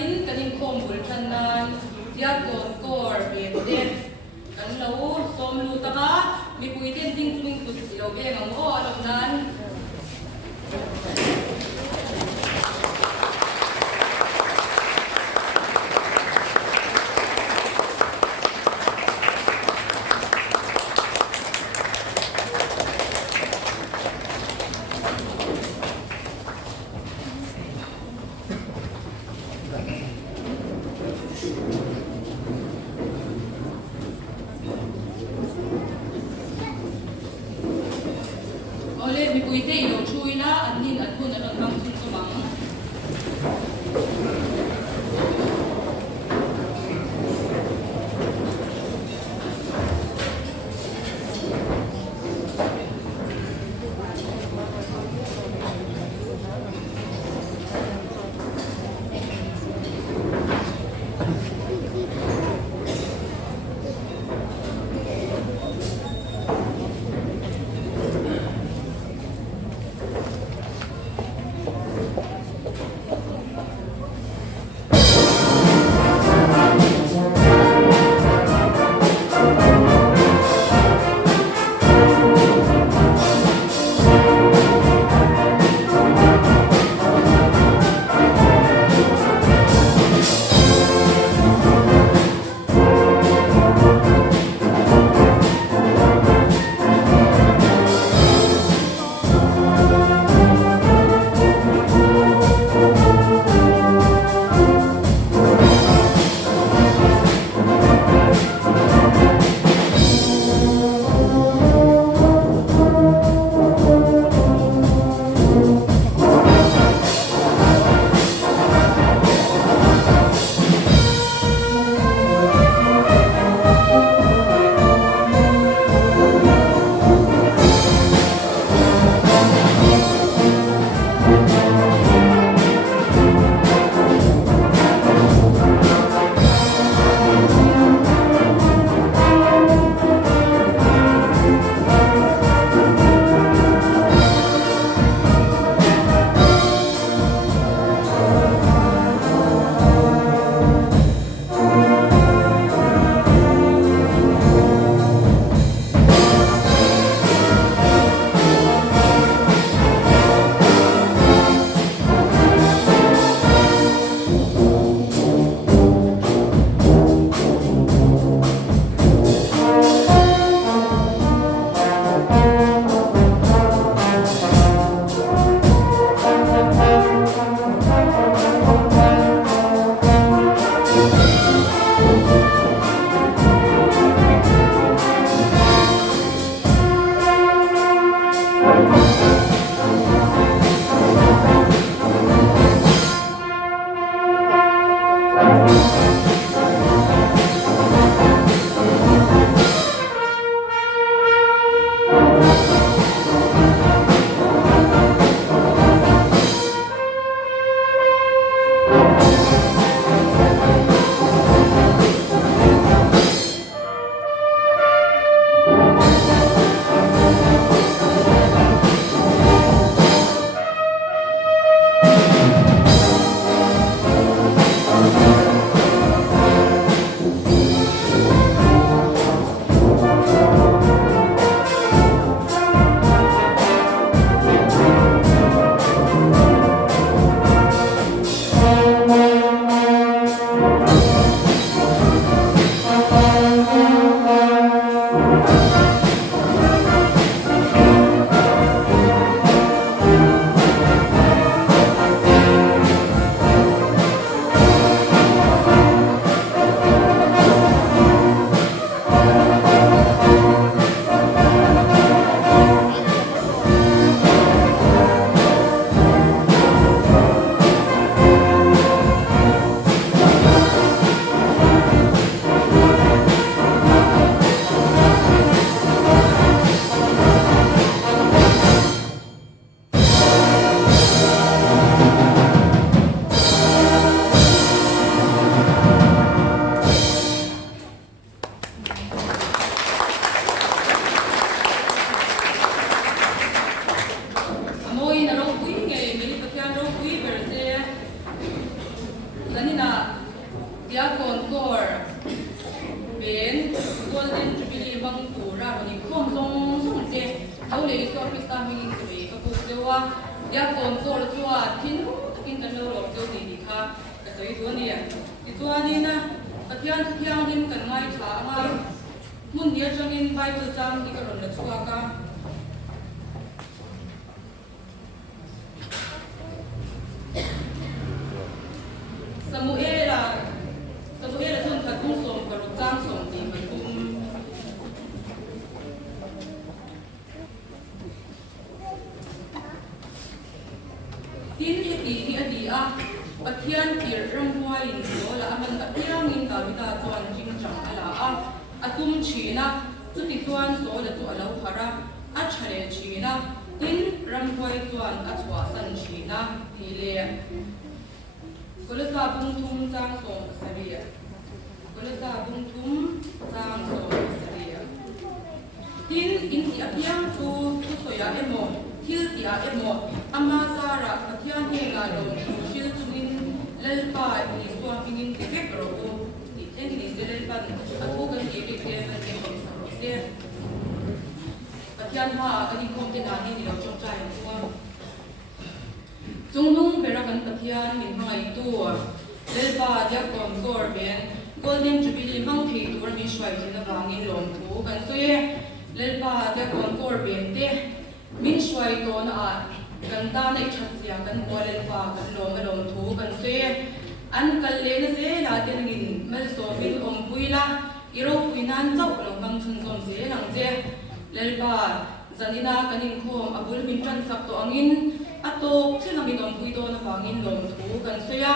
in kanin khom bul thanan ya kor be kan lo som lu taka mi puiten ting tuming tu lo be ngam o alom nan mi puite ilo chui na anin athun alon bang sun so bang diakon kor ben golden jubilee bang pura ni khom song te thau le so krista mi ni ka pu dewa diakon kor chua thin takin kan lo ro chu ni kha ka soi tu ni ti chua ni na pathian thiang dim kan ngai tha ma mun dia changin bible chang ki ka ron la chua ka Samuela thon khat ung som ka ru chang som ti man kum tin he ti ni adi a pathian tir ram huai in so la aman ka tiang in ka vida chuan jing chang ala a atum china chu ti chuan so la chu alo khara a chhale china tin ram huai chuan a chwa san china ti le Kolesa bung thum chang som saria Kolesa bung thum chang som saria tin in ti apiang chu soya emo hil ti a emo ama sara pathian he ga lo hil chuin lalpa ni so pingin ti vek ro ti ten ni se lalpa athu kan ti ti te ban ke som sa se pathian ha ani khom te da ni lo chong chai ko Jungnung berakan pathian min hangai tu lelpa diakon kor ben golden jubilee mang thei tur mi shwai thina wangin lom thu kan soye lelpa diakon kor ben te min shwai ton a kan ta nei that sia kan ko lelpa kan lom thu kan soye an kal le na se la te ngin mel so bin om puila iro puinan chau lo bang chun som se lang je lelpa zanina kanin khom abul min tan sak to angin ato thina min om pui to na wangin lom thu kan soya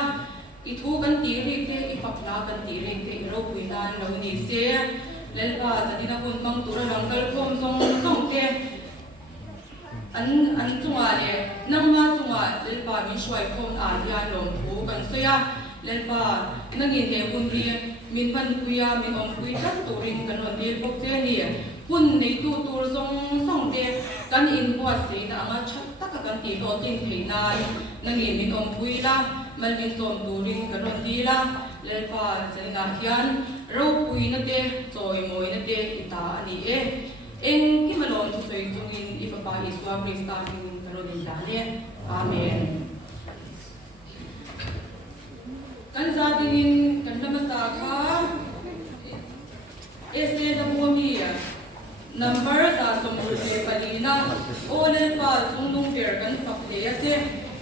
I thu kan ti ri te I fakla kan ti ri te ro puinan lo ni se lelpa zanina kun mang tur rangal khom song te an chunga le nangma chunga lelpa mi shwai khom a ya lom thu kan soya lelpa nangin he kun ri min van puya min om pui kan turin kan on bil bok che ni hun nei tu tur song te kan in bo se na ma chat tak kan ti do tin thei nai nangin min om pui la malmin som turin kan on di la lelpa zanina hian ro pui na te choi moi na te ita ani eng ki malon thu soi chungin ifapa iswa krista ning kan on da le amen kan za dingin kan namasta kha ese da bomi number sa somul le palina olel pa chungnung per kan fakle ase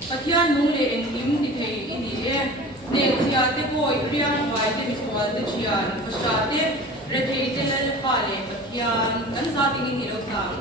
pathian nung le engim ti thei ini ne chia te koi riang vai te miswal te chian fasha te re thei te lel pa le pathian kan za dingin ni lo sang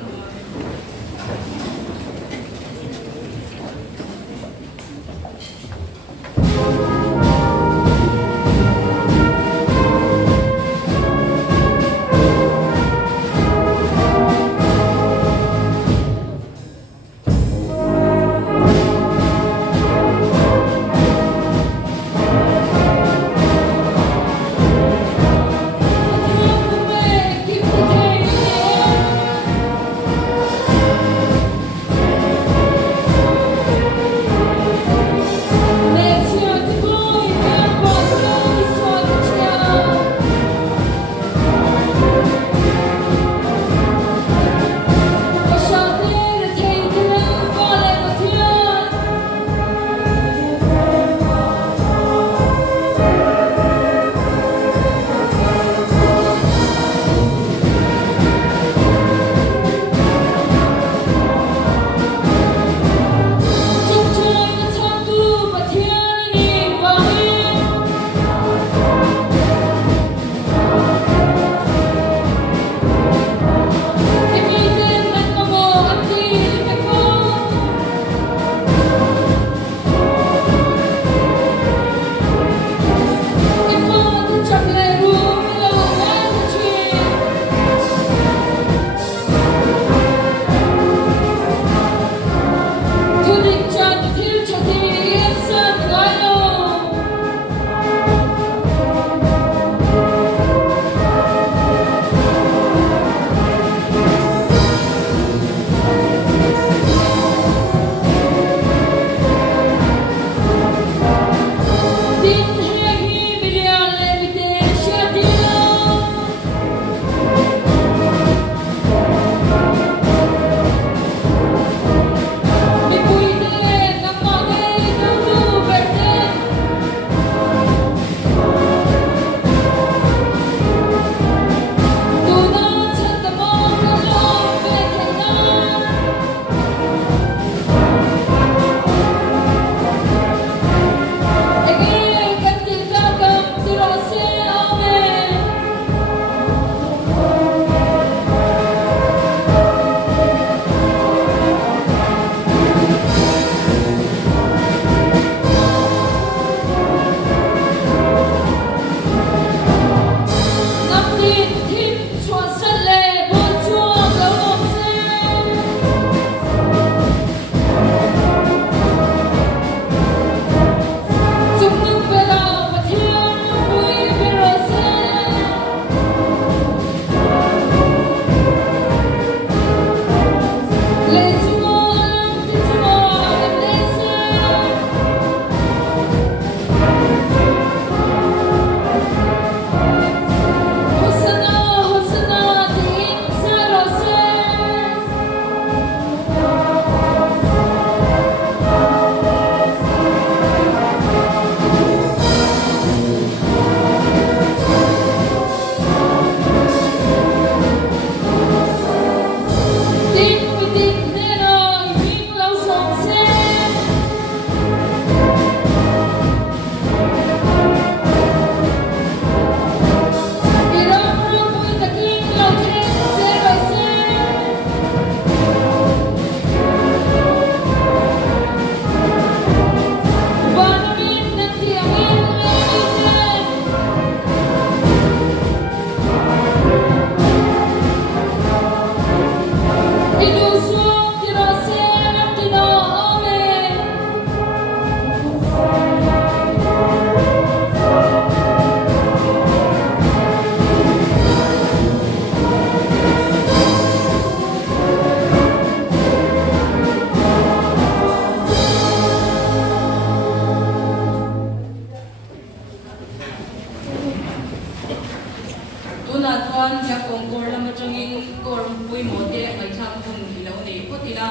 จวนจะกงกอร์ลำจังอินกอร์ปุยหมดเดะไม่ทำคุณที่เราเนี่ยก็ตีละ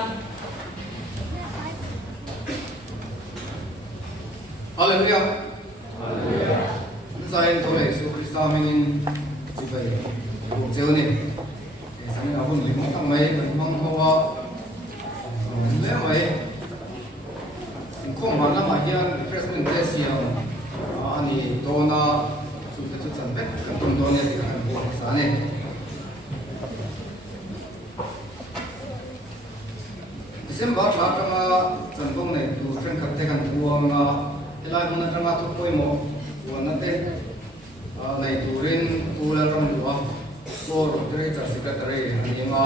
ฮาเลลูยาใจตัวเองสุขิสามินินจิไปบุกเจ้านี่สังเกตว่าลิมตั้งไว้เป็นมังคัวเลี้ยงไว้คงมันละมาเยี่ยมเฟรชเป็นเดซี่อันนี้ตัวน่ะสุดที่สุดสันเป็ดกับตัวเนี่ยที่กันบุกสานเนี่ยดิฉันบอกว่าก็มาสังคมเนี่ยดูเทรนด์กับเทกันตัวมาเวลามันจะมาทุกคนหมดวันนั้นเองในตัวเรียนตัวเราต้องดูว่าตัวเราจะได้จัดสิบกระเรยอันนี้มา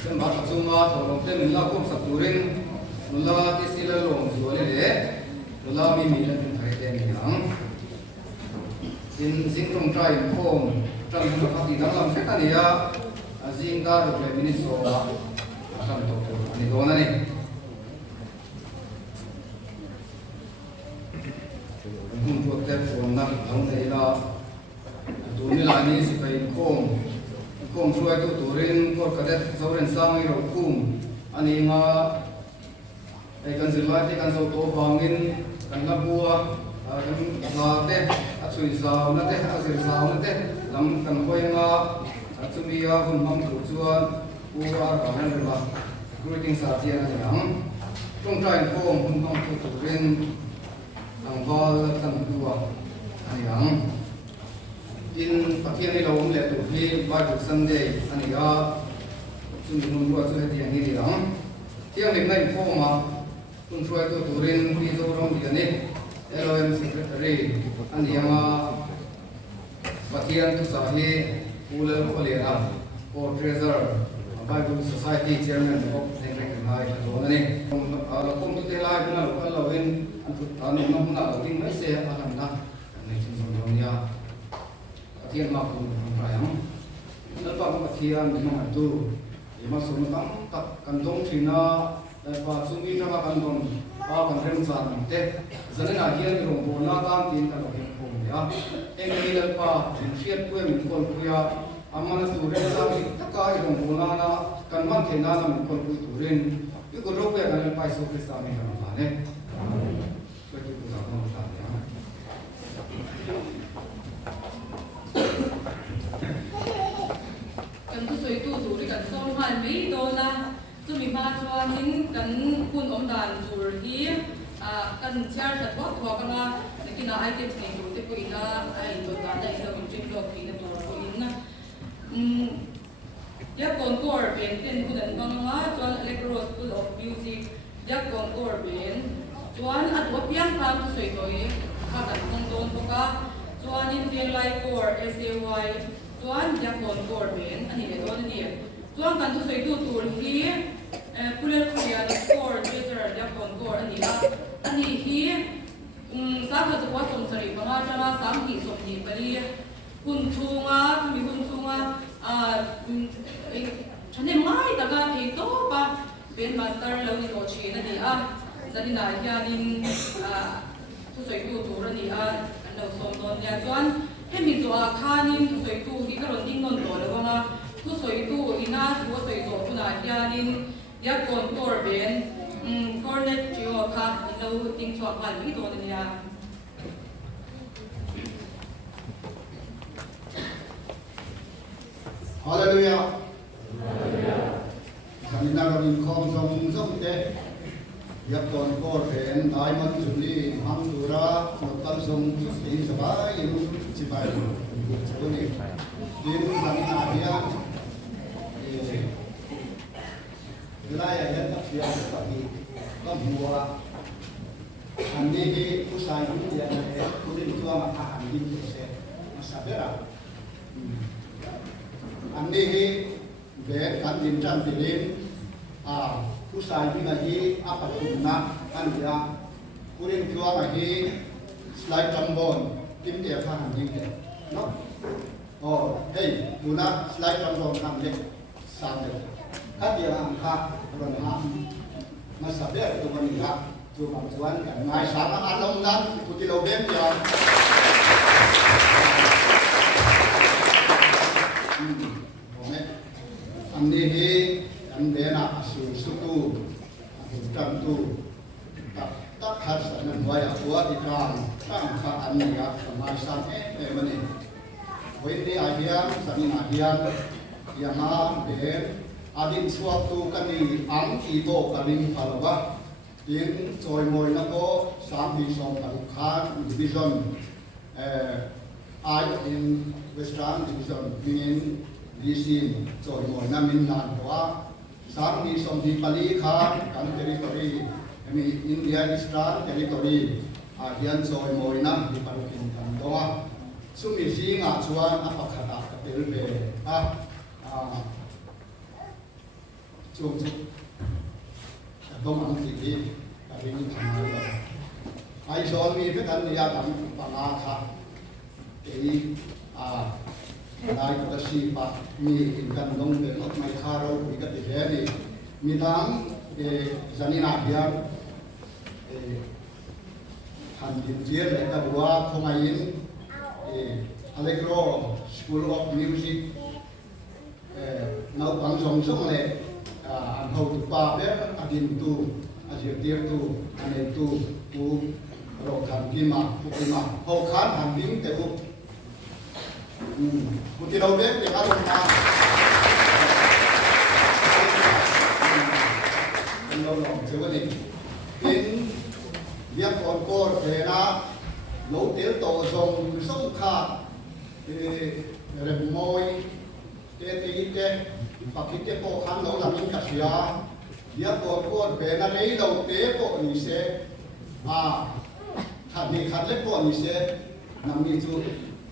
เส้นบาดจุ่มมาตัวเราเป็นเราคุ้มสับตัวเรียนเราที่สิ่งเราลงส่วนนี้เรามีมีเราเป็นใครเต็มอย่างสิ่งตรงใจโค้งจังหวะที่นั่งลำเสกันเนี่ยสิ่งการเราเป็นมินิโซทำตัวอันนี้ตัวนั้นเองคุณพวกเด็กคนนั้นทั้งในละตัวนี้ลายนี้สิไปโค้งช่วยตัวเรียนก็กระเด็ดสาวเรียนสร้างให้เราคุ้มอันนี้มาไอ้กันสิลายที่กันสาวตัวฟังอินกันนับบัวกันลาเตะช่วยสาวนั่นเตะช่วยสาวนั่นเตะลำกันคอยงาจุมีอาคุณมั่งกุศลบัวอาการนั่นละกรุติ้งสาธิตอะไรอย่างตรงใจโค้งคุณต้องตัวเรียนทางพ่อทางตัวอันนี้อย่างอินประเทศในเราเรียกตัวที่บ้านจุดสันเดย์อันนี้ก็จุดนุ่งตัวจุดที่อย่างนี้ดีหลังที่ยังเล็กในพ่อมาคุณช่วยตัวตัวเรียนที่โซนที่นี่ LOM Secretary อันนี้มาประเทศทุกสาขาผู้เล่นผู้เลี้ยงโอเทรเซอร์บ้านจุด Society Chairman ของในแรงงานตัวนี้เราคงทุกที่ไล่พวกเราเราเห็นตอนนี้น้องพวกเราทิ้งไม่เสียอะไรนะในชุมชนตรงนี้ประเทศมาคุณทำไรอ่ะแล้วก็ประเทศมันมาดูมาส่งตั้งตักกันตรงที่น่าแล้วก็สุ่มวิ่งทำกันตรงกันเรื่องสารเด็กจะได้หน้าที่ในโรงพยาบาลตามที่ตลอดเห็นผมเนี่ยเองมีแล้วก็เชียร์เพื่อนมีคนคุยอามันตัวเรื่องสารตะการโรงพยาบาลนะกันมันเห็นหน้ามีคนคุยตัวเรื่องที่คนรู้เรื่องกันไปสุขสารมีกันมาเนี่ยช่วยที่คุณสาวต้องการเนี่ยกันทุกส่วนตัวตัวกันส่งผ่านไม่โดนละจะมีมาชวนหินกันคุณอมดานจูที่กันเชื่อชัดว่าทัวร์กันมาในที่น่าไอเทมสิ่งตัวที่คุยน่าไอตัวนั้นได้เราเป็นจุดหลักที่ในตัวคุยนะยักษ์กองกอร์เป็นคุณนั้นก็มาชวน Electoral School of Music ยักษ์กองกอร์เป็นชวนอัดวับยังตามทุกส่วนตัวข้ากันคงโดนพวกชวนอินเดียนไลค์กอร์ SAY ชวนยักษ์กองกอร์เป็นอันนี้เป็นตัวนี้ชวนกันทุกส่วนตัวที่ผู้เล่นผู้เรียนกอร์เจสเซอร์ยักษ์กองกอร์อันนี้ละอันนี้ที่สาขาสุขภาพสมศรีประมาณจะมาสามกี่สมดีไปดีคุณชูงามีคุณชูงาฉันเห็นไม่แต่ก็ที่โตปะเป็นมาสเตอร์แล้วนี่โอชีนั่นนี่จะนี่นายยานินทุกส่วนตัวนี่อันเราส่งตอนยาจวนให้มีตัวอาคารนินทุกส่วนตัวที่กระโดดดิ้งนนตัวแล้วว่าทุกส่วนตัวอินาทุกส่วนตัวคุณนายยานินยักษ์กอนตัวเป็นคอร์เนตจิโอค่ะเราดิ้งสวมกันที่ตัวนี้ฮาเลลูยาขันนารินคอมทรงทรงเตยักษ์กอนก็เป็นไอ้มันสุนีฮัมตุระนกตันทรงอินสบายอินสิบายตัวนี้ดินขันนาเดียนเวลาอย่างนี้ก็เสียสติก็หัวอันนี้ผู้ชายคนนี้เนี่ยคนที่ตัวมาอาหารดินเสร็จมาสับเด้ออันนี้เด็กกันดินจันติลินผู้ชายที่มาที่อาปัตตุนะอันนี้ผู้เรียนตัวมาที่สไลด์จำบนกินเดียร์ข้าหันยิงเด็กเนาะโอ้เฮ้ยดูนะสไลด์จำบนทำเด็กสามเด็กข้าเดียร์หันข้าบนหันมาสับเด็กตัวนี้ครับตัวบางส่วนกันนายสามอันลงนั้นผู้ที่เราเบี้ยเดียว ายสันมันนี่วันนี้อาเฮียนสันนิอาเฮียนยังมาเดินอาดินสวบตูกันนี่อังกีโตกันนี่พาลวะยินจอยมวยนักโก3 ปี2กันคานดิวิชั่นI in Western Division in DC จอยมวยนั้นมินนานเพราะว่า3 ปี2 ปีปลีคานกัน territory มี India Eastern territory อาเฮียนจอยมวยนั้นที่ปารุกินกันตัวสุมิสีงาชวนอภัคตาเปรเบจุงต้องอังกฤษที่เรื่องทำอะไรไอ้ชอนมีเพื่อนเนี่ยทำปัญหาค่ะได้ก็สิปะมีกันต้องเป็นไม่คาร์มีกันที่เห็นมีทั้งจันนินาเบียร์ทันดินเจียร์และก็บัวคงอินAllegro School of Music นักบังสงสงเลยอันเขาตุปาเบอร์อดินตูอาเจียเดียตูอันนี้ตูปูโรคันกิมาปุกิมาเขาขานหันดิ้งแต่บุปุติเราเบกเด็กอารมณ์มาเป็นเราลองเชื่อว่านี่เป็นเรียกก่อนโกรธเลยนะโลเตียโตทรงส่งขาดเรื่องมวยเตตีเตปักขิดเตโปขันเราหลังยิงกัศยาเรียกก่อนโกรธเป็นอะไรเราเตโปนิเสขัดนี่ขัดเล็กโปนิเสนั่งมีจุด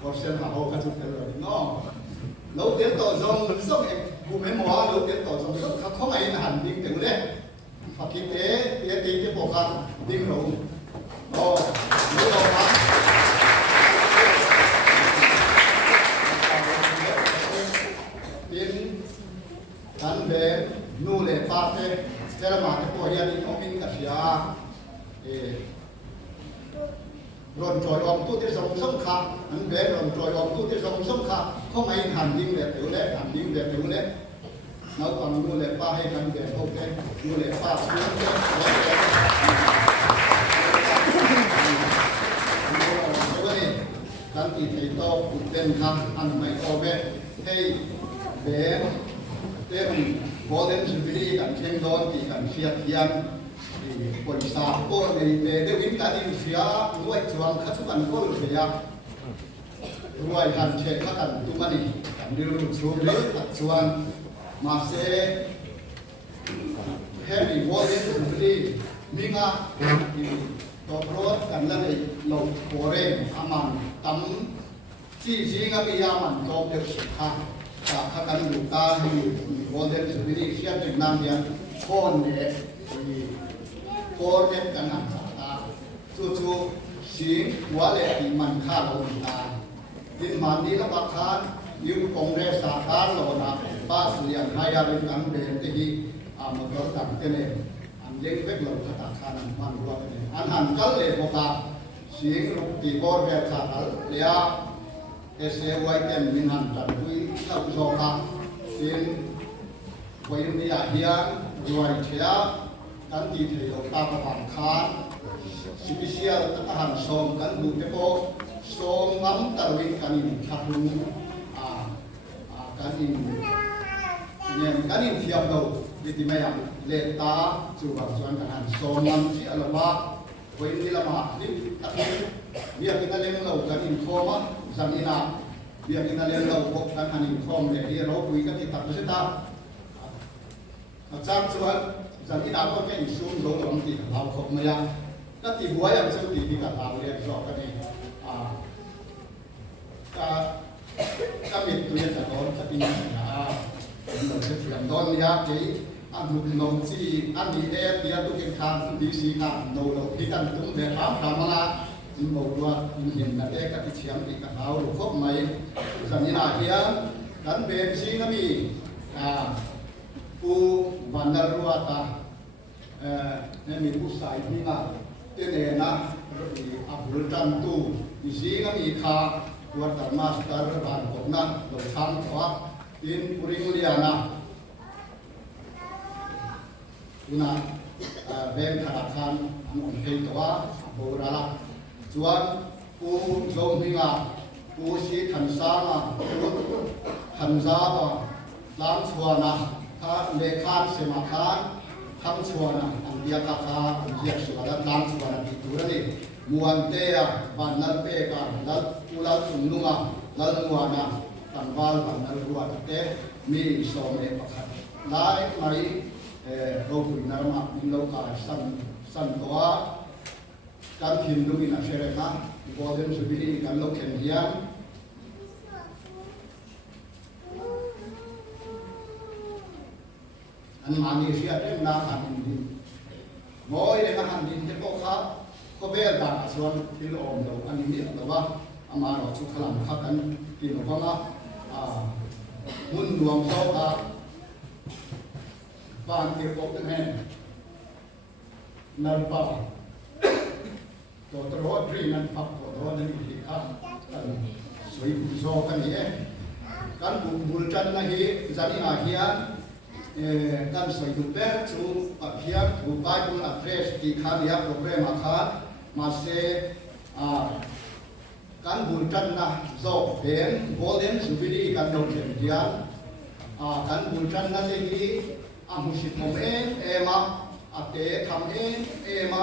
พอเสร็จแล้วเขาก็จุดเตลเลยน้องเราเตียโตทรงส่งกูไม่มัวเราเตียโตทรงส่งเขาไงหันยิงถึงเลยปักขิดเตตีเตโปขันยิงเราโอ้ไม่ออกมาเป็นการเดินนู่นเลยปาเต้เจ้าหมาที่ป่วยยันน้องมินกัศยารอนจอยอมตู้ที่ส่งส่งขับอันเดินรอนจอยอมตู้ที่ส่งส่งขับเข้ามาหันดิ้งแบบเดียวเลยหันดิ้งแบบเดียวเลยนักความนู่นเลยป้าให้กันเดินโอเคนู่นเลยป้าซื้อเดินการติดไอ้โต๊ะเป็นคำอันไม่โอเวให้เบนเต็มโมเดลสิบิลีกันเชียงดอนที่กันเชียร์เทียนบริษัทก็ในเดวินการอินเซียด้วยจวงขัดกันก็เลยด้วยกันเช็คกันตุมันนี่กันดิรูชมเลยขัดจวงมาเซ่เฮมีโมเดลสิบิลีมีงาตัวโปรดกันแล้วเลยเราโคเรนอามันตั้มที่สิ่งที่ยามันตัวเด็กสุดท้ายจากการดูตาที่โมเดลสิบิลีเชียร์ถึงน้ำยังโคนเนี่ยโคนเนี่ยกันหันสายตาจู่ๆสิ่งหัวเล็กที่มันฆ่าเราตาดินมันนี้ละบักคานยืมกงเรศาการเราหนักป้าเสียงให้อาริกันเดินที่มันก็ตั้งเต้นเลี้ยงเวกเราขัดขานันมันรวมเลยอันหันกันเลยพวกเราสิ่งรูปตีบอลแบบขาดเลี้ยเสียไว้เต็มมินหันจัดด้วยข้าวโซกาสิ่งวัยรุ่นที่อาเฮียนด้วยเชียกันตีเที่ยวตากระฝังคานสิบิเชียตะหันส่งกันดูเทโปส่งน้ำตะวิกันอินขัดลุงกันอินเนี่ยกันอินเทียบเราวิธีไม่ยังเลตาจูบส่วนกันโซมันที่อลวะวันนี้ละมาดิตัดเบียกินอะไรเรากันอินโคมาสันนินาเบียกินอะไรเราพบกันอินโคมเลยที่เราคุยกันที่ตัดสุดท้ายจากส่วนสันนินาก็แค่อิสุนโดนลงที่เราคบมายังก็ตีบัวยังสุดที่กับเราเรียนสอบกันเองก็มีตัวอย่างจากโดนสติญญาเราจะเถียงโดนยาจีอันมุนนงซีอันนี้เดียตุกินคานดีซีคานโนโลที่กันตุ้งเดือดร้อนทำมาจิมโมดัวจิมหินนั่นเองกับที่เชียงอีกกับเราครบไหมสัญญาเทียนกันเป็นซีนมีผู้วันดารัวตาเนี่ยมีผู้สายที่น่ะเตเนนะอับดุลจันตูมีซีนมีขาตัวธรรมะสตาร์บันกบนั้นเราทำว่าอินปุริงเลียนะนะเบนธนาคารอันเป็นตัวโบราณส่วน กูโยมพิงากูสีขันสามากูขันซาบล้างชัวนะถ้าเลขาเสมาคานทำชัวนะอันเดียกาคาเรียกชัวแล้วล้างชัวนะที่ตัวนี้มวนเตะบันนัลเปกันแล้วกูแล้วจุนลุงอ่ะแล้วมัวนะตันวาลบันนัลรัวเตะมีสองเอปะครับหลายไม่เราคุยนารมาบินโลกาสันตัวการพิมพ์ดูมินาเชเรนะโกลเด้นจูบิลีกันโลกเคนเฮียนอันมานีเสียเรื่องนาหันดินโมยเรื่องหันดินที่พวกเขาก็เวลาส่วนที่เราอมเราอันนี้แต่ว่าอามาเราชุกขลังขับกันกินหรือว่ามุ่นรวมโซ่กับบ้านเก็บปกตั้งแห่งนั่นป่าตัวตรวจรีนั่นพักตัวตรวจนั่นอีกครับกันสวยโซ่กันนี่กันบุญจันทร์นะฮีจันนี่อาเฮียนกันสวยดูเบลชูอาเฮียนถูกไปบุญอัพเรสที่ขาเดียโปรแกรมอาคามาเซกันบุญจันทร์นะโซ่เป็นโกลเด้นจูบิลีกันโดนเขียนเฮียนกันบุญจันทร์นะเลฮีอามุสิทมเอมาอาเตทำเอมา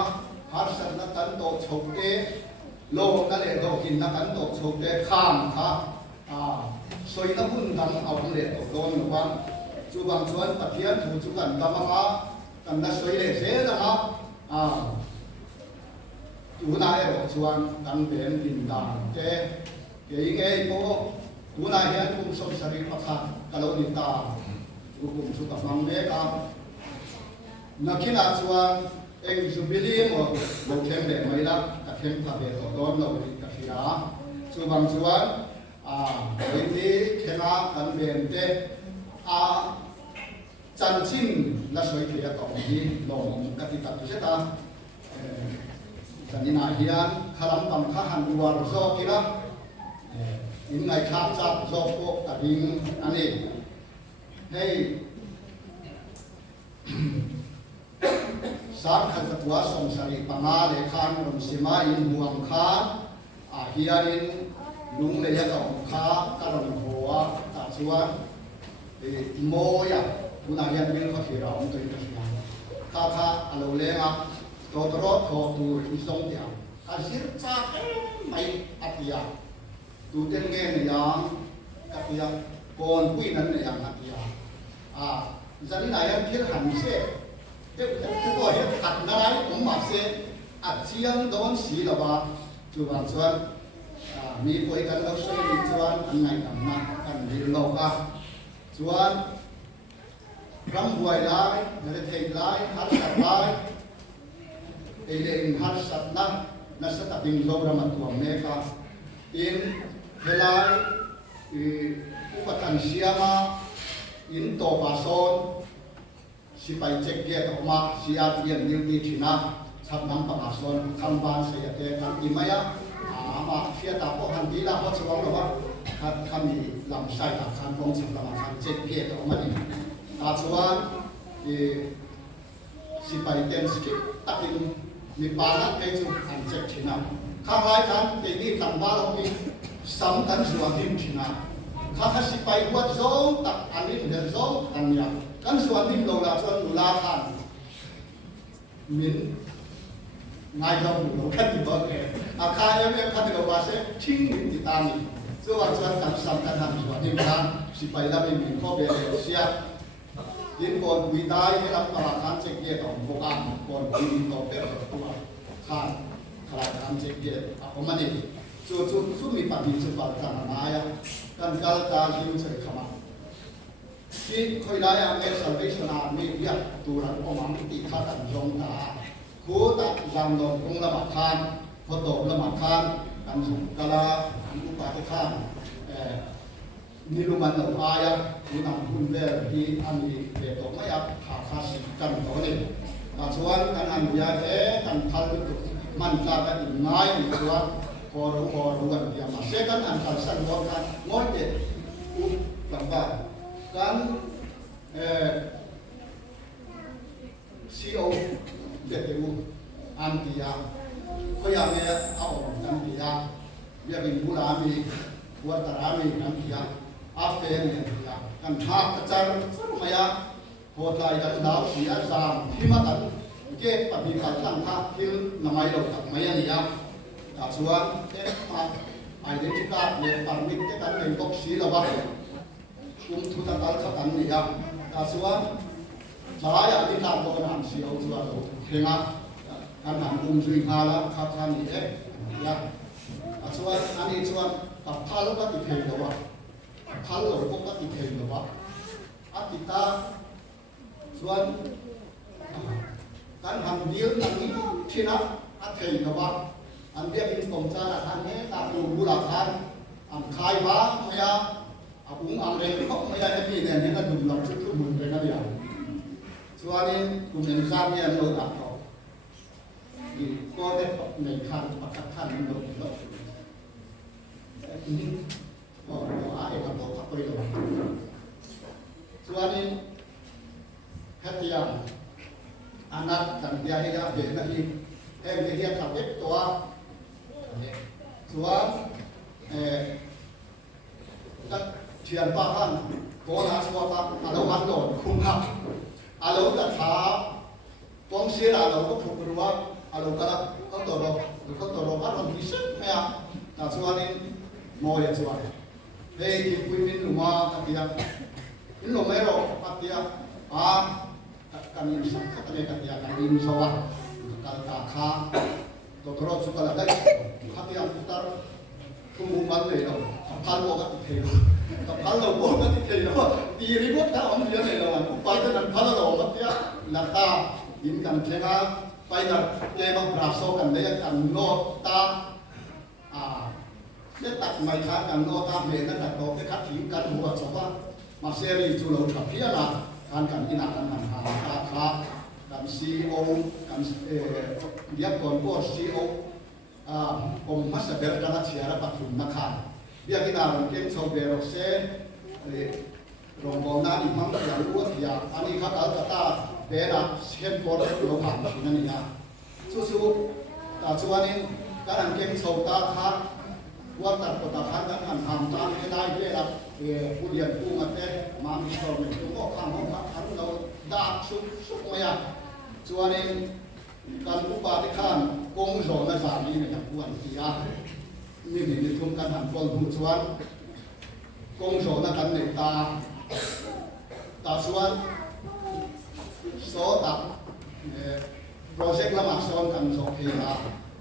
ฮัสนักกันโตโชเตโลกนั่นเองโลกินนักกันโตโชเตข้ามค่ะสวยน้ำหุ่นดังเอาทะเลตกโดนหรือว่าจูบังชวนปะเทียนถูจุกันกำมากันนักสวยเลยเสียนะจูนายบอกชวนกันเป็นดินดาเจยังไงโป้จูนายเห็นคุมสมสริปะค่ะกะโลนิตาจูคุมสุกับมังเมกานักขินาชวนเองจูบิลีมโลเข้มเดไม่ละกับเข้มทะเบียนโดนเราดิกับขีราจูบังชวนวันนี้เข่งกันเป็นเตจันชินและสวยเทียต่อที่ลงกติกาตุเสตาจันนินาเฮียนขลังตำข้าหันวัวโซกิระอินไงข้าจับโซโกกระดิ่งอันนี้ให้สารขัดตัวสงสริปังอาเลขานรมสิมาอินห่วงข้าเฮียนินลุงเลยจะองข้ากระดมหัวตัดส่วนโมยคุณอาเรียนบิลเขาที่เราตัวนี้ข้าอารมณ์เลี้ยงตัวตรวจตัวตัวที่ส่งเดียวข้าสิร์จ้าไม่อัตยาตัวเด่นเงี้ยอย่างอัตยาโกนคุยนั่นอย่างอัตยาจะนี่ไหนยังเพี้ยนหันเสียเด็กตัวเห็นขัดอะไรผมมาเสียอัดเชียงโดนสีหรือว่าจุบันส่วนมีคุยกันแล้วช่วยชวนอันไหนกันมากันดีโลกะชวนรำบวยไล่เนื้อเทยไล่ฮัตสัตไล่เอเลนฮัตสัตนัสตัดดิงโลกรำตัวเมฆะอินเฮลัยอุปถัมภ์เสียมาอินโตปาโซนสิไปเจ็กเกียร์ออกมาเสียเยียนนิวดีชินะทับน้ำปาโซนคำบานเสียเตกันอิมายะมาเสียตาพวกฮันดีละเพราะสมองเราว่าคำนี้ลำไส้ตาคันฟงสิบลำคันเจ็ดเกียร์ออกมาดีตาชวนสิไปเต้นสกิปตัดอินมีปานักไปจุดอันเจ็ดชินะข้างไรกันตีนี้ตั้งบ้าเรามีซ้ำกันส่วนหิมชินะข้าสิไปวัดโซงตัดอันนี้เดินโซงอันนี้กันส่วนหิมเราละส่วนนุลาคันมินนายเราดูกันที่บ้านเองอาคารยังไม่คัดเลือกว่าเสทิ้งมินติดตามนี่ส่วนส่วนการสำคัญทางส่วนหิมกันสิไปแล้วเป็นมินข้อเบลเซียยินก่อนวิได้ให้รับประทานเจ็กเกียร์ของพวกอันก่อนวินต่อเติมตัวข้าขลาดทำเจ็กเกียร์ผมมันนี่จุดมีปฏิจุดปฏิการนายกันกัลตาฮิวเสกขมาที่คอยได้ยังเอสเวชนามีเรียกตัวรันอมังติขาตันยงตาคู่ตัดลำลงคงละหมาดทานพอตกละหมาดทานกันสุกลาอันอุปาทิข้านนิรุมันอายะคุณนำคุณเบลที่อันนี้เด็กตกไม่อับขาขาสิกันตัวนี้มาชวนกันอันยากันทันมันจะเป็นง่ายหรือว่าพอรู้กันเดียวมาเสกันอันทันสั่งว่ากันงดเด็ดอุปลำบากกันCEO เด็ดอุอันที่ยาเขาอยากเนี่ยเอาอันที่ยา เรียกบุรามีวัตรามีนันทิยาอาเฟนเนี่ยกันหากระจายสมัยโหดลายกันดาวสีอาจารย์ที่มากันเก็บปฏิบัติตั้งท่าที่นำมาเราตักไม่ยันยาแต่ส่วนเอ็มมาไอเดนติกาเนี่ยปารมิตกันเป็นตกสีละวะทุตตัลขันเนี่ยแต่ส่วนสายอธิษฐานตัวนั้นเสียวส่วนเฮงะการทำสุริงาละขับท่านนี่เอ๊ะยาส่วนอันนี้ส่วนกับพาลุกติเพลวะพาลุกก็ติเพลวะอธิษฐานส่วนการทำเดียวนั้นนี้ที่นับอัตเทนวะอันเดียเป็นกองชาติทางนี้ตามดูบุรุษทานอันคายว้าไม่ยาอุ้งอังเรงเขาไม่ได้ให้พี่เนี่ยนี่ก็ดูหลังชุดมือเป็นอะไรอย่างส่วนนี้กลุ่มเอ็นซ่าเนี่ยเราตัดออกก็ได้ในขั้นประคับขั้นนี้เรานี่ก็อาเอกกับเขาไปเลยส่วนนี้แค่ที่ยังอันนั้นกันเดียให้ยาเด่นนะที่เอ็มเดียทำเล็กตัวส่วนก็เชียนป้าท่านโกนาสวัสดิ์อาเราหันโดนคุ้มหักอาเราจะท้าปองเสียอาเราก็ถูกรู้ว่าอาเราก็เขาตัวเราเขาตัวเราก็ทำดีสุดไหมอ่ะแต่ส่วนนี้มอยันส่วนเฮ้ยที่คุยมินลุมาตัดยามินลุไม่รู้ตัดยากันยินสักกันเลยกันยากันยินสวัสดิ์กันตาข้าตัวเราสุขละได้ขัดยาพุทธะคุมมันเลยเราพันโลกันติดเทลกับพันโลโบกันติดเทลว่าตีริบถ้าอมเยอะเลยเราอุปาทานพันโลมันเนี่ยนักตายินกันเชงาไปนักเกมปราศกันเลยกันโนตาเล่นตัดไม่ขาดกันโนตาเมนนั่นแหละเราไปคัดถีกันหัวสว่ามาเซรีจุลขับเพียนะการกันอินากันหันหาตาขากันซีโอกันเรียกก่อนพวกซีโอผมมาสเปรกันเชียร์ปัจจุบันนะครับเรียกที่นาเก่งโซเบรเซโรงพยาบาลนั้นอีกมั้งอย่างรู้ว่าอย่างอันนี้ครับเอาตาเบน่ะเช่นพอได้โรงพยาบาลนั่นนี่นะสู้ๆแต่ส่วนนี้การเก่งโซตาครับว่าตัดปฏิพันธ์กันทำตามไม่ได้เวลาผู้เรียนผู้มาเตะมามีตัวเป็นตัวข้างห้องพักทั้งเราด่าสุดไม่ยากส่วนนี้การผู้ปฏิข้านกงโสนสามีนะครับผู้อันที่ยากนี่ในทุ่มการทำคนผู้ส่วนกงโสนกันในตาส่วนโสตับโปรเจกต์ละหมาดซ้อนกันสองทีนะ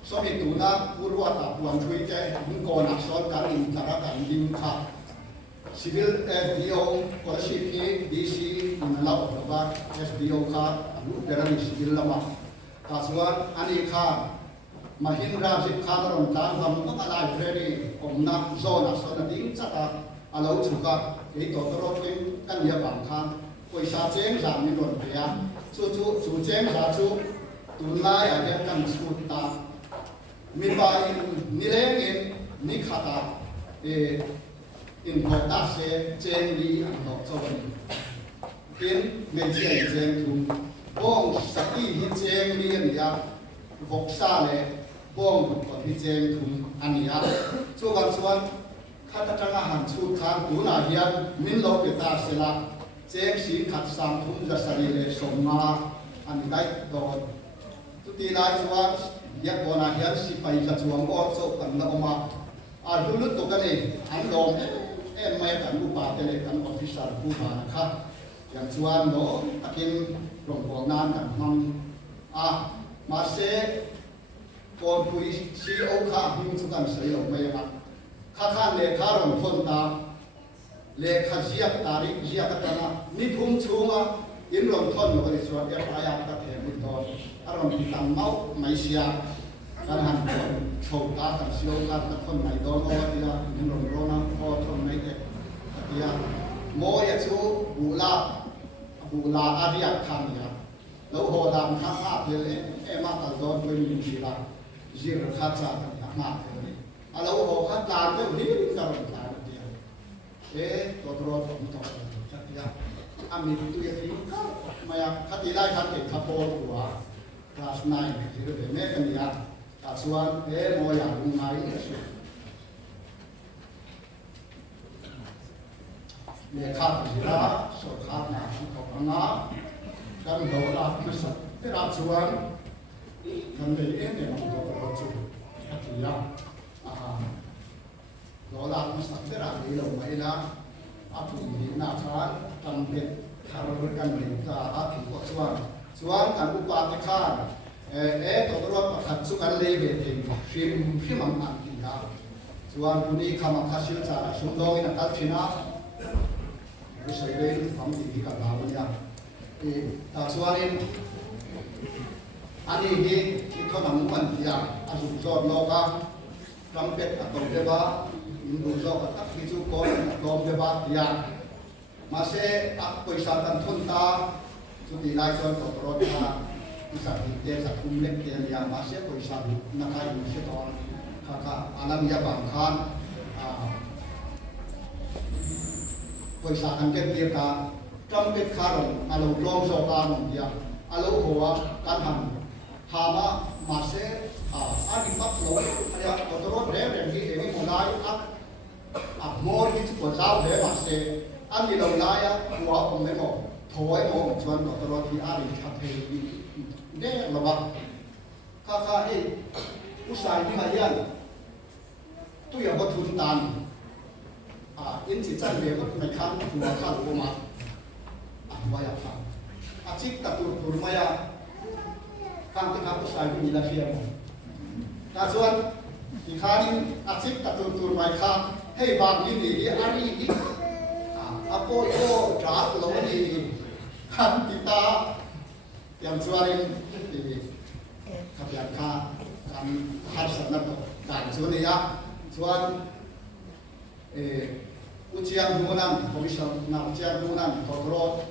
สมิตุนะผู้รู้ว่าตับวันช่วยแก้ยิงโกนักซ้อนกันอินทรากันยิงขาด Civil FDO ก็ชีพี DC นั่นเราบอกว่า FDO ขาดรูปเดรันสิบิลละมาถ้าส่วนอันนี้ขาดมาหินราชิกขาดรองการทำต้องอะไรเพรีผมนักโซนักซ้อนดิ้งจัดอาเราสุกัดไอ้ตัวตลอดเป็นกันเยอะบางครั้งคุยชาเจงสามมีโดนเปียสู้เจงสาสู้ตุนไล่อะไรกันสุดตามีไปนี่เองนี่ขาดอินพอร์ตาเซเจนลีอันดอกโซนเป็นเมนเชียนเจนทุมบ้องสตีฮิเจนลีอันยาบกซาเลบ้องก่อนฮิเจนทุมอันยาส่วนข้าตจังอาหารสูตรทางตุนาเฮียนมินโลเกตาเซลาเจนสีขัดสามทุมจะสรีเลสมมาอันได้โดนทุตีได้ส่วนยักษ์นาเฮียนสิไปจะช่วงก็โซกันละออกมาดูลุตุกันเองอันลงไม่กันผู้ป่าเตเลกันออฟฟิศาผู้ป่านะครับอย่างส่วนโน้ตะกินโรงพยาบาลนั้นกันมันมาเสกก่อนคุยซีโอข้าพิมพ์สุกันเสียออกไปนะข้าเลขาลงทนตาเลขาเสียตาริเสียกันนะนี่ทุ่มชูมาอินลงทนบริสุทธิ์FIR ตะเทียมตอนอารมณ์ตั้งเมาไม่เสียการหันคนโชว์ตากับเสียวกันกับคนไหนโดนโอ้ที่ละอินลงโรนังโอ้ทนไม่ได้ที่ละโมยชูบุลาอาริยธรรมเนี่ยแล้วโหดามข้างภาพเลยมาตัดโดนไปมีทีละจีรคัดจากมากเลยแล้วโหคัดลานเรื่องนี้จะลงลานเดียวตัวผมต่อสักทีละมีตัวอย่างนี้มาคัดที่ได้คัดเก็บขับโบหัวคลาส9ที่เราเป็นแม่กันเนี่ยส่วนโมยางไม้ เลขาธิการสภานาของงากันโดลาคือสัตว์ที่รับส่วนกันเลยเนี่ยมันก็รู้จุดที่ยากโดลาคือสัตว์ที่รับดีลงไปนะอาภูมินาคารทำเป็นคารวะกันเลยจะอาภิวัตส่วนการอุปาทิคารตัวรถประคับสุกันเลยเวทีฟิมอันที่ยากส่วนผู้นี้คำว่าศิลป์จากสุนทรนักตัดสินผู้ใช้เรื่องความดีที่กับเราเนี่ยแต่ส่วนนี้อันนี้ที่เขาทำมันอย่างอาสุจรโลกะกำเป็ดอัตโนเดบะอินดูโลกะตักที่จุกคนอัตโนเดบะอย่างมาเสอักไปสานทุนตาสุดที่ไล่จนตกรถมาที่สัตว์ที่เจสัตว์คุมเล็กเทียนอย่างมาเสไปสานนักการเมืองเสตอนข้าอาณาเมียบางคานไปสานกันเกี่ยวกับกำเป็ดคารมอารมณ์ลงโซกานงอย่างอารมณ์หัวการทำHama masih ada makhluk ada kotoran yang ini mulai mor itu kocau deh masih ada wilayah dua pememo toy mau cuman kotoran di ada tapi ini lebat kakak usaha ini kalian tu yang bertuntan ini jangan lewat mereka dua kali rumah banyak kan acik tatur rumah kang kita usai ni lah siapa. Kasuan dikali asik tatur mereka, hei bang ini hari ini, apa itu jahat loh ni, kan kita yang suarin di kapian kan harus nak dan suani ya, suan ujian dunan, komisar nak ujian dunan, kontrol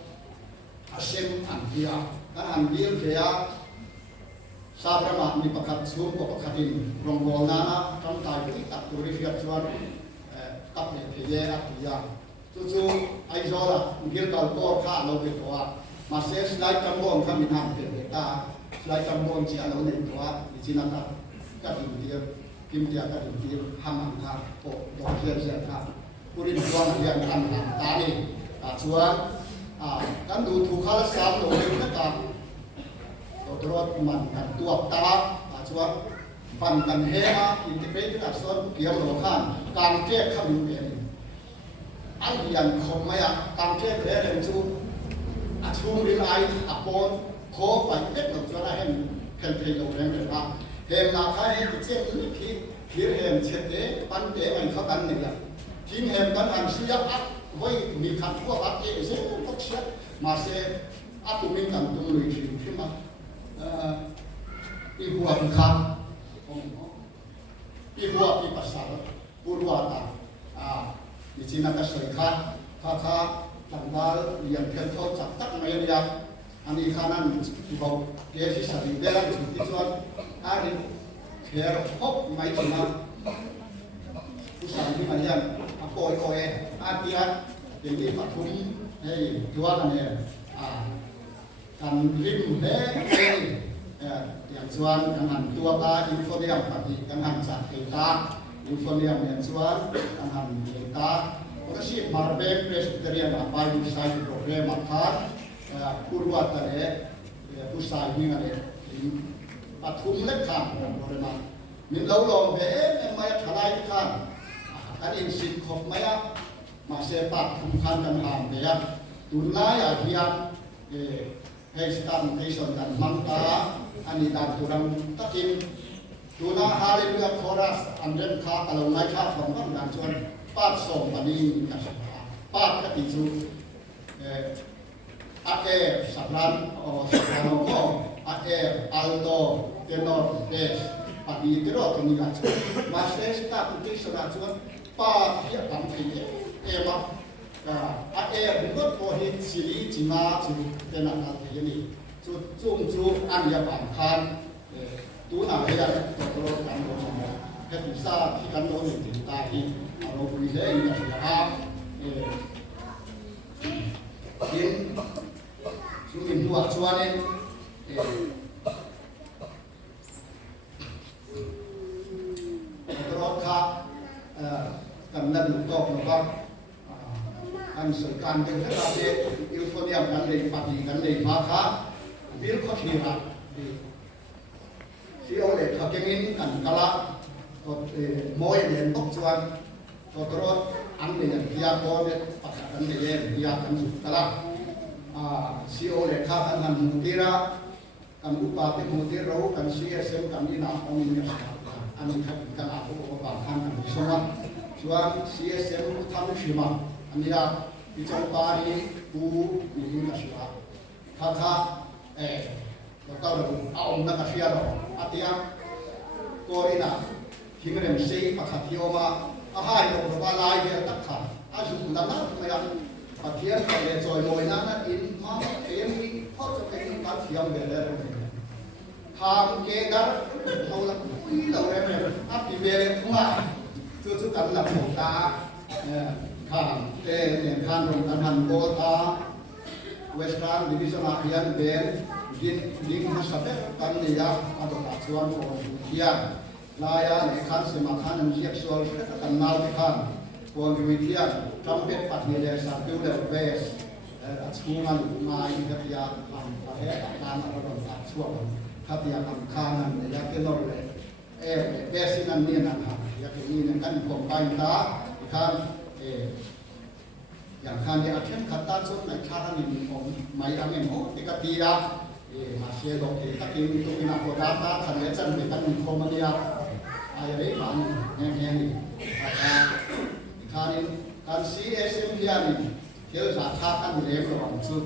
asim antia, kan ambil dia Sabrama ni pakat suum ko pakatin ronggol nana kam tai ti tak turi fiat chuan kap ne pheye atia chu ai zola ngil kal ko kha lo ke toa ma se slide kam bon kam min ham te ta slide kam bon chi alo ne toa ni china ta ka tin ti kim dia ka tin ti ham ham tha ko do se se tha purin chuan hian an ta ni chuan kan du thu khala sam lo ne ta Otorot man kan tuak ta chuan pan kan hea integrated action kiam lo khan kan ke kham ben al yan khom maya kan ke re ren chu a chung ri ai apon kho pai tek lo chona hen kan pe lo ren ren ha hem na kha he ti chen ni ki hir hem chet de pan te man kha kan ni la tin hem kan an siya ak voi mi khan ko ak e se tok sia ma se atu min kan tum lui chi ma ibu abikam, ibu api pasal, purwata, di Cina Kasarikat, kakak tanggal yang kental catat mayorian, ani kanan di bawah kiri sari belan tujuan hari care hop mai Cina, usaha ini macam apa artian jadi patung, jualan kan rim yang suan dengan tua ta infodiam tadi dengan sakita infodiam yang suan dengan kita masih marbe presbyterian apa usai program akan purwatare usai ini ada patung lekkan program min laulong be maya thalai kan kan insit khop maya masih patung kan dan hambean tunai ahian Hestan dan mangta ani dan turang takin tuna hari juga koras anden ka kalau naik ka from dan cuan pat som pani ka pat ka tisu ake sabran o sabran ko ake aldo tenor des padi tero tuni ka mas esta puti sona cuan pat ya pampi ema bukan pohon sili cina tu tenak nanti ini, tu an ya bangkan, tu nak dia kalau kan orang kita bisa kita nak ni tadi, kalau boleh ini dah in sumin dua cuanen, terus kan dan lutok lepas อันสื่อการเดินทางเดินอิลโฟเนียมกันเลยปฏิกันเลยมาค่ะบิลข้อที่รักที่เอาเลยขับเก่งอันกะละก็มวยเรียนตกชวนก็ตรวจอันเนี่ยพิยาโกเนี่ยปักกันเนี่ยพิยากันสุดกะละที่เอาเลยขับกันมุติระกันอุปาติมุติเรากันเสียเส้นกันนี่นะองค์เนี่ยอันนี้ขับกันอาภุปาทานกันสมัครชวนเสียเส้นทำชิมาอันนี้ที่จงปารีปูมีหินกษัตริย์ข้าแล้วก็เอานักเสียเราอาทิตย์ก็รีน่ะหิงเริ่มเสียปะขัดที่ออกมาอาหารเราบอกว่าลายเดียวตัดขาดอาจุดนั้นนะไม่ยังปะเทียนก็เลยจอยลอยนั้นนะอินมาเอ็มมีพ่อจะเป็นปะเทียนเบลล์เลยทำเกณฑ์นั้นเราละคุยเราเลยเนี่ยอาปีเบลล์ทั้งหลายสุดกันหลับหัวตาข้างเนี่ยข้างตรงนั้นโบตาเวสต์รันดิวิชั่นอาเซียนเบลดิงมาสับเปกันเนี่ยอันดับส่วนของเทียนลายในขั้นสมัครขั้นเซ็กชวลกันนาวที่ขั้นคนวิทยาทำเป็นปัจจัยสัตว์ดูแลเวสช่วงนั้นมาอีกที่ยาทำประเทศต่างๆเราต้องตัดช่วงที่ยาทำข้างนั้นอยากจะลดเลยเบสินันเนี่ยนะครับอยากจะมีในการผมไปตาขั้นอย่างขั้นที่อาเช่นขัดตาสุดในชาตินี้ของไม่อันนี้โอ้ที่กติยามาเสียดอกที่ตะกี้มีตัวมีนักโบราณขันเวชันเป็นตั้งโคมันยาอะไรแบบนี้แง่ๆนี่การ CSM ที่อันนี้เกี่ยวกับท่ากันเลี้ยงระหว่างสุด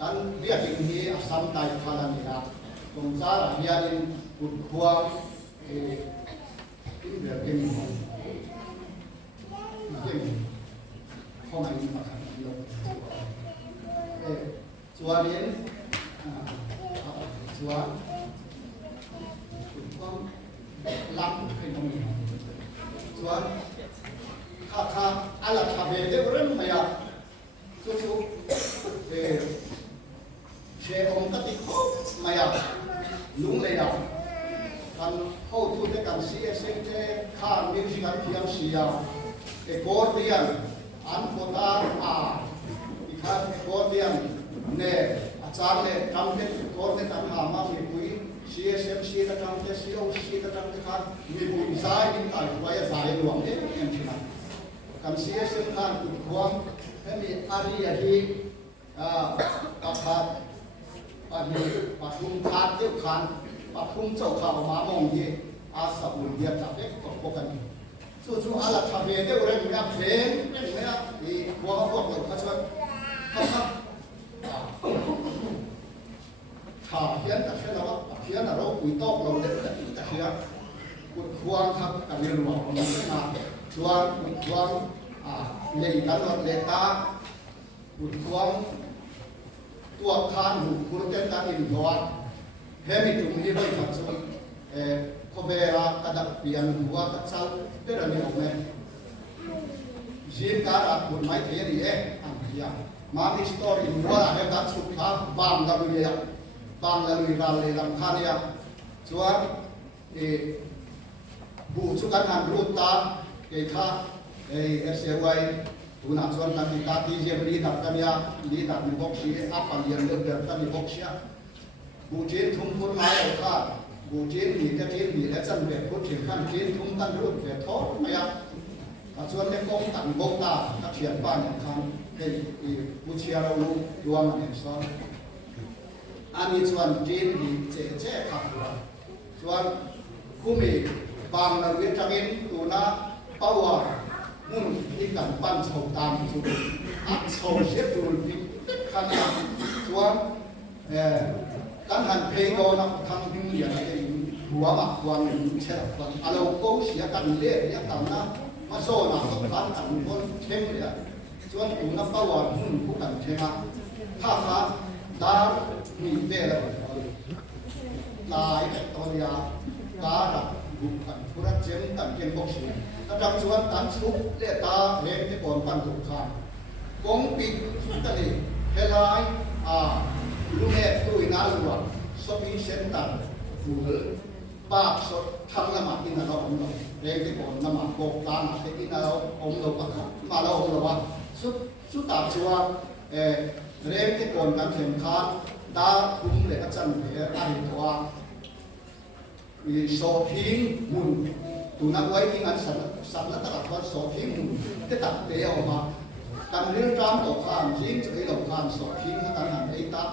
การเรียกอย่างนี้อัศมไตพารานิราตรงจ้าที่อันนี้อุดควงที่เรียกอย่างนี้ข้อไหนมาขัดเดียวส่วนนี้ส่วนก็ล้ำขึ้นตรงนี้ส่วนข้าอะไรทำเองได้เรื่องอะไรสู้ๆเชฟองค์กติกาไม่ลุงเลยการเข้าทุนในการเสียเส้นเจ้าข้ามีสิ่งที่ยังเสียโกอเดียนอันโคตาอีกครั้งโกอเดียนเนี่ยอาจารย์เนี่ยทำเป็นโกอเดียนทำหามามีคุย CSMC ก็ทำเป็น COC ก็ทำเป็นการมีคุยสายนิ่งตายไว้สายหลวงเนี่ยอย่างที่นั่นการ CSM การคุยความให้มีอารียที่ประทับอันนี้ประทุมทานเที่ยวขันประทุมเจ้าข่าวมามองที่อาสาบุญเดียบจากเด็กตกกันสู้ๆอะไรทำเองได้เรื่องนี้เพลงเรื่องนี้อีหัวเขาบอกเลยเขาชวนครับข่าวเขียนแต่เชื่อเราเขียนเราคุยโต๊ะเราเด็กแต่เชื่อกุดควงครับกับเรื่องหลวงมันไม่มาชวนกุดควงเลยกันเราเลยตากุดควงตัวคานหูคุณเต้นตาอินทวารเฮมิตุมีไว้ขัดชนพอเวลากระดับเปลี่ยนหัวกระเช้าเป็นอะไรออกไหมจีนการอัดบุญไม่เทียดีอันที่มาที่สตอรี่หัวอะไรกันสุดท้ายบางกันเลยบางกันเลยกันเลยลำคาเนี่ยส่วนบุษกันหันรูปตาเกี่ยข้าเสียไว้ตุนักส่วนกันที่ตาที่เจียมลีดับกันยาลีดับมีบกชีอัปปันยันเดือดกันมีบกชีบุจีนทุ่มพุ่นไม้เอาข้าบูจีนมีแต่จีนมีและจันเวทพูดถึงขั้นจีนทุ่มกันรุ่นเวทท้อไม่ยักส่วนในกองตันบกตาถ้าเขียนบ้านอย่างคำเป็นบูเชียเราลูรวมมันเห็นซ้อนอันนี้ส่วนจีนมีเจ๊ขับส่วนคู่มีบางนักวิจารณ์ตัวน่าเป้าว่ามุ่งที่กันปั้นโฉมตามสุดอัดโฉมเสียตัวพิขันส่วนการหันเพลงก็นับทำดิ้งอย่างไรหัวบักวันเชื่อฟังอารมณ์ก็เสียกันเละเนี่ยต่างนะมาโซ่หนักก็พันกันคนเข้มเลยส่วนตัวนับประวัติมุ่งผู้กันใช่ไหมถ้าฟ้าดาวมีเวลาลายแต่ตัวยาการักบุกกันผู้รักเจนกันเกณฑ์บกเสียกระดับส่วนตันสุกเลี้ยตาเลี้ยงที่ก่อนปันถูกขาดกงปิดสุดที่เฮลายลูกแม่ตู้อินาลัวช้อปปิ้งเซ็นเตอร์ดูปากสดทำละหมาดอินาลัวของเราเ เรงที่ผมนำมาโกกตาที่อินเราองค์เราปะมาเราองค์เราว่าสุดตาชัวเรงที่ผมกันเข็มขัดตาทุ่มเลยอาจารย์เอะไรตัวมีโซพิงมุนตัวนักไว้ที่งานสันนัตตะวันโซพิงมุนที่ตัดเตะออกมาการเรื่องรำต่อข้ามยิ่งจะให้เราข้ามโซพิงการหันไอ้ตา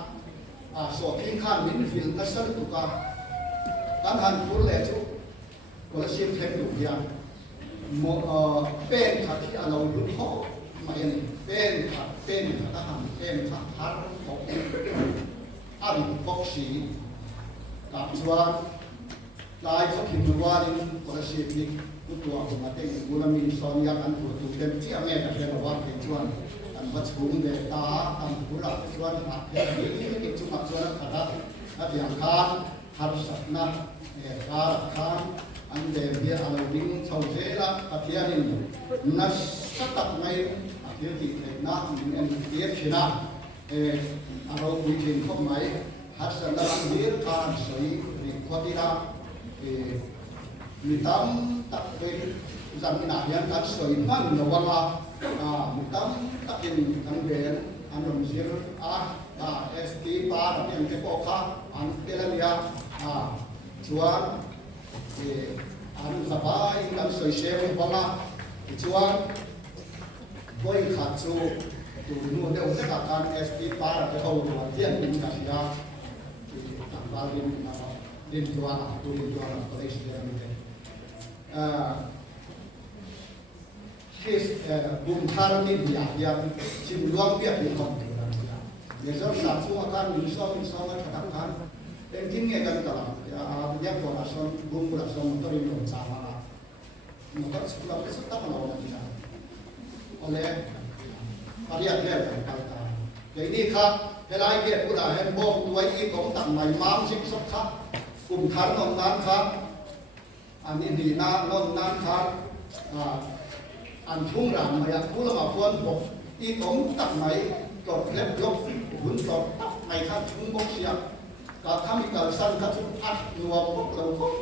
โซพิงข้ามมินฟิลนักสัตว์ตุกาการหันพูดเลยจุก็เชื่อมเทมอยู่อย่างเป็นขัดที่เราลุ้นห่อมาอย่างนี้เป็นขัดทหารเป็นขัดทัพของอาริบกสีกับชวนลายเขาพิมพ์ว่านี่ก็เชื่อมที่ตัวของมาเต็งบุญมีสอนยากันตัวถูกเต็มที่แม่กับเรื่องว่าเป็นชวนอันวัชรุนเดตาอันกุหลาบชวนมาเรื่องนี้ที่จุมาชวนขัดอันอย่างข้ามหัดสัตนะการข้ามอันเดียร์อาเราดิ้งชาวเจ้าอาเทียนินนัสสัตย์ไม่อาเทียติเอกนะมันเดียร์ชนะอาเราวิจิตรเข้ามาหัดสัตย์เดียร์การสวยริควติระมีตั้มตักเป็นจำนวนอย่างการสวยนั่นเราว่ามีตั้มตักเป็นทั้งเดือนอันนั้นเสียST ปาร์yang kepoka an pelamia chuan an sabai kan soisem banga chuan boi khat chu tu nu de u ta kan ST ปาร์ke ho tu tian min ka sia tan ba din chuan tu din chuan ko le sia mi te his bum thar ni dia ya chim luang pia ni komเดี๋ยวสัตว์ชั่วกันมีซ้อมกันขัดกันเป็นทิ้งเงี้ยกันตลอดยังตัวละส่วนบุ้งละส่วนตัวนี้หลงจามาละมันก็สุดเราสุดตั้งเราเลยนะเอาเลยปริยัติเรื่องต่างๆอย่างนี้ครับเวลาเกี่ยวกับเห็นบอกตัวอีกของต่างใหม่ม้ามสิบสักครับกลุ่มขันนนนั้นครับอันนี้ดีนะนนนั้นครับอันชุ่มรำมาอย่างผู้ละมาพวนบอกอีกของต่างใหม่ก็เล็บยกหุ่นตบในขั้นชุ่มบกเสียก็ทำให้การสั้นขั้นชุ่มอัดนัวบกเราบก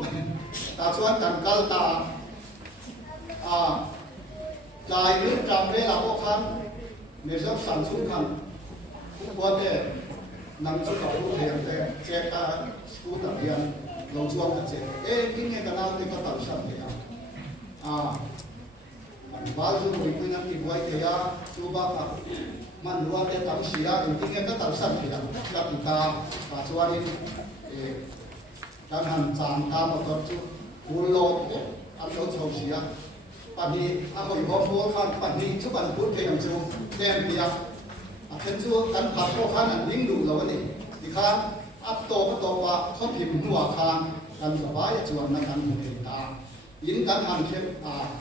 แต่ส่วนการกัลตากายหรือจำเวลาพวกท่านในสักสั่งชุ่มขั้นทุกวันเนี่ยนั่งชุดกับผู้เรียนแต่เจ้าตาผู้ตัดเรียนลงช่วงกันเจ้ายิ่งเงี้ยกันเอาที่ก็ตัดสั้นเลยบางส่วนอีกคนนั้นที่ไว้ที่ยาสุบะมันรู้ว่าเป็นตั้งเสียจริงๆก็ตั้งสั้นเสียกับอีกาปัจจุบันนี้การหันจานตามมาตัวจุกุลโลดอันเราชอบเสียปัจจุบันอาไม่บอกพวกข้าปัจจุบันชุบันพูดเพียงจูเต็มเปียกเช่นจูการผัดพวกข้านั้นยิ่งดูเราเนี่ยที่ข้าอัพโตก็โตว่าเขาพิมพ์หัวข้างการสบายจวนนักการเมืองตายิ่งการหันเข้ม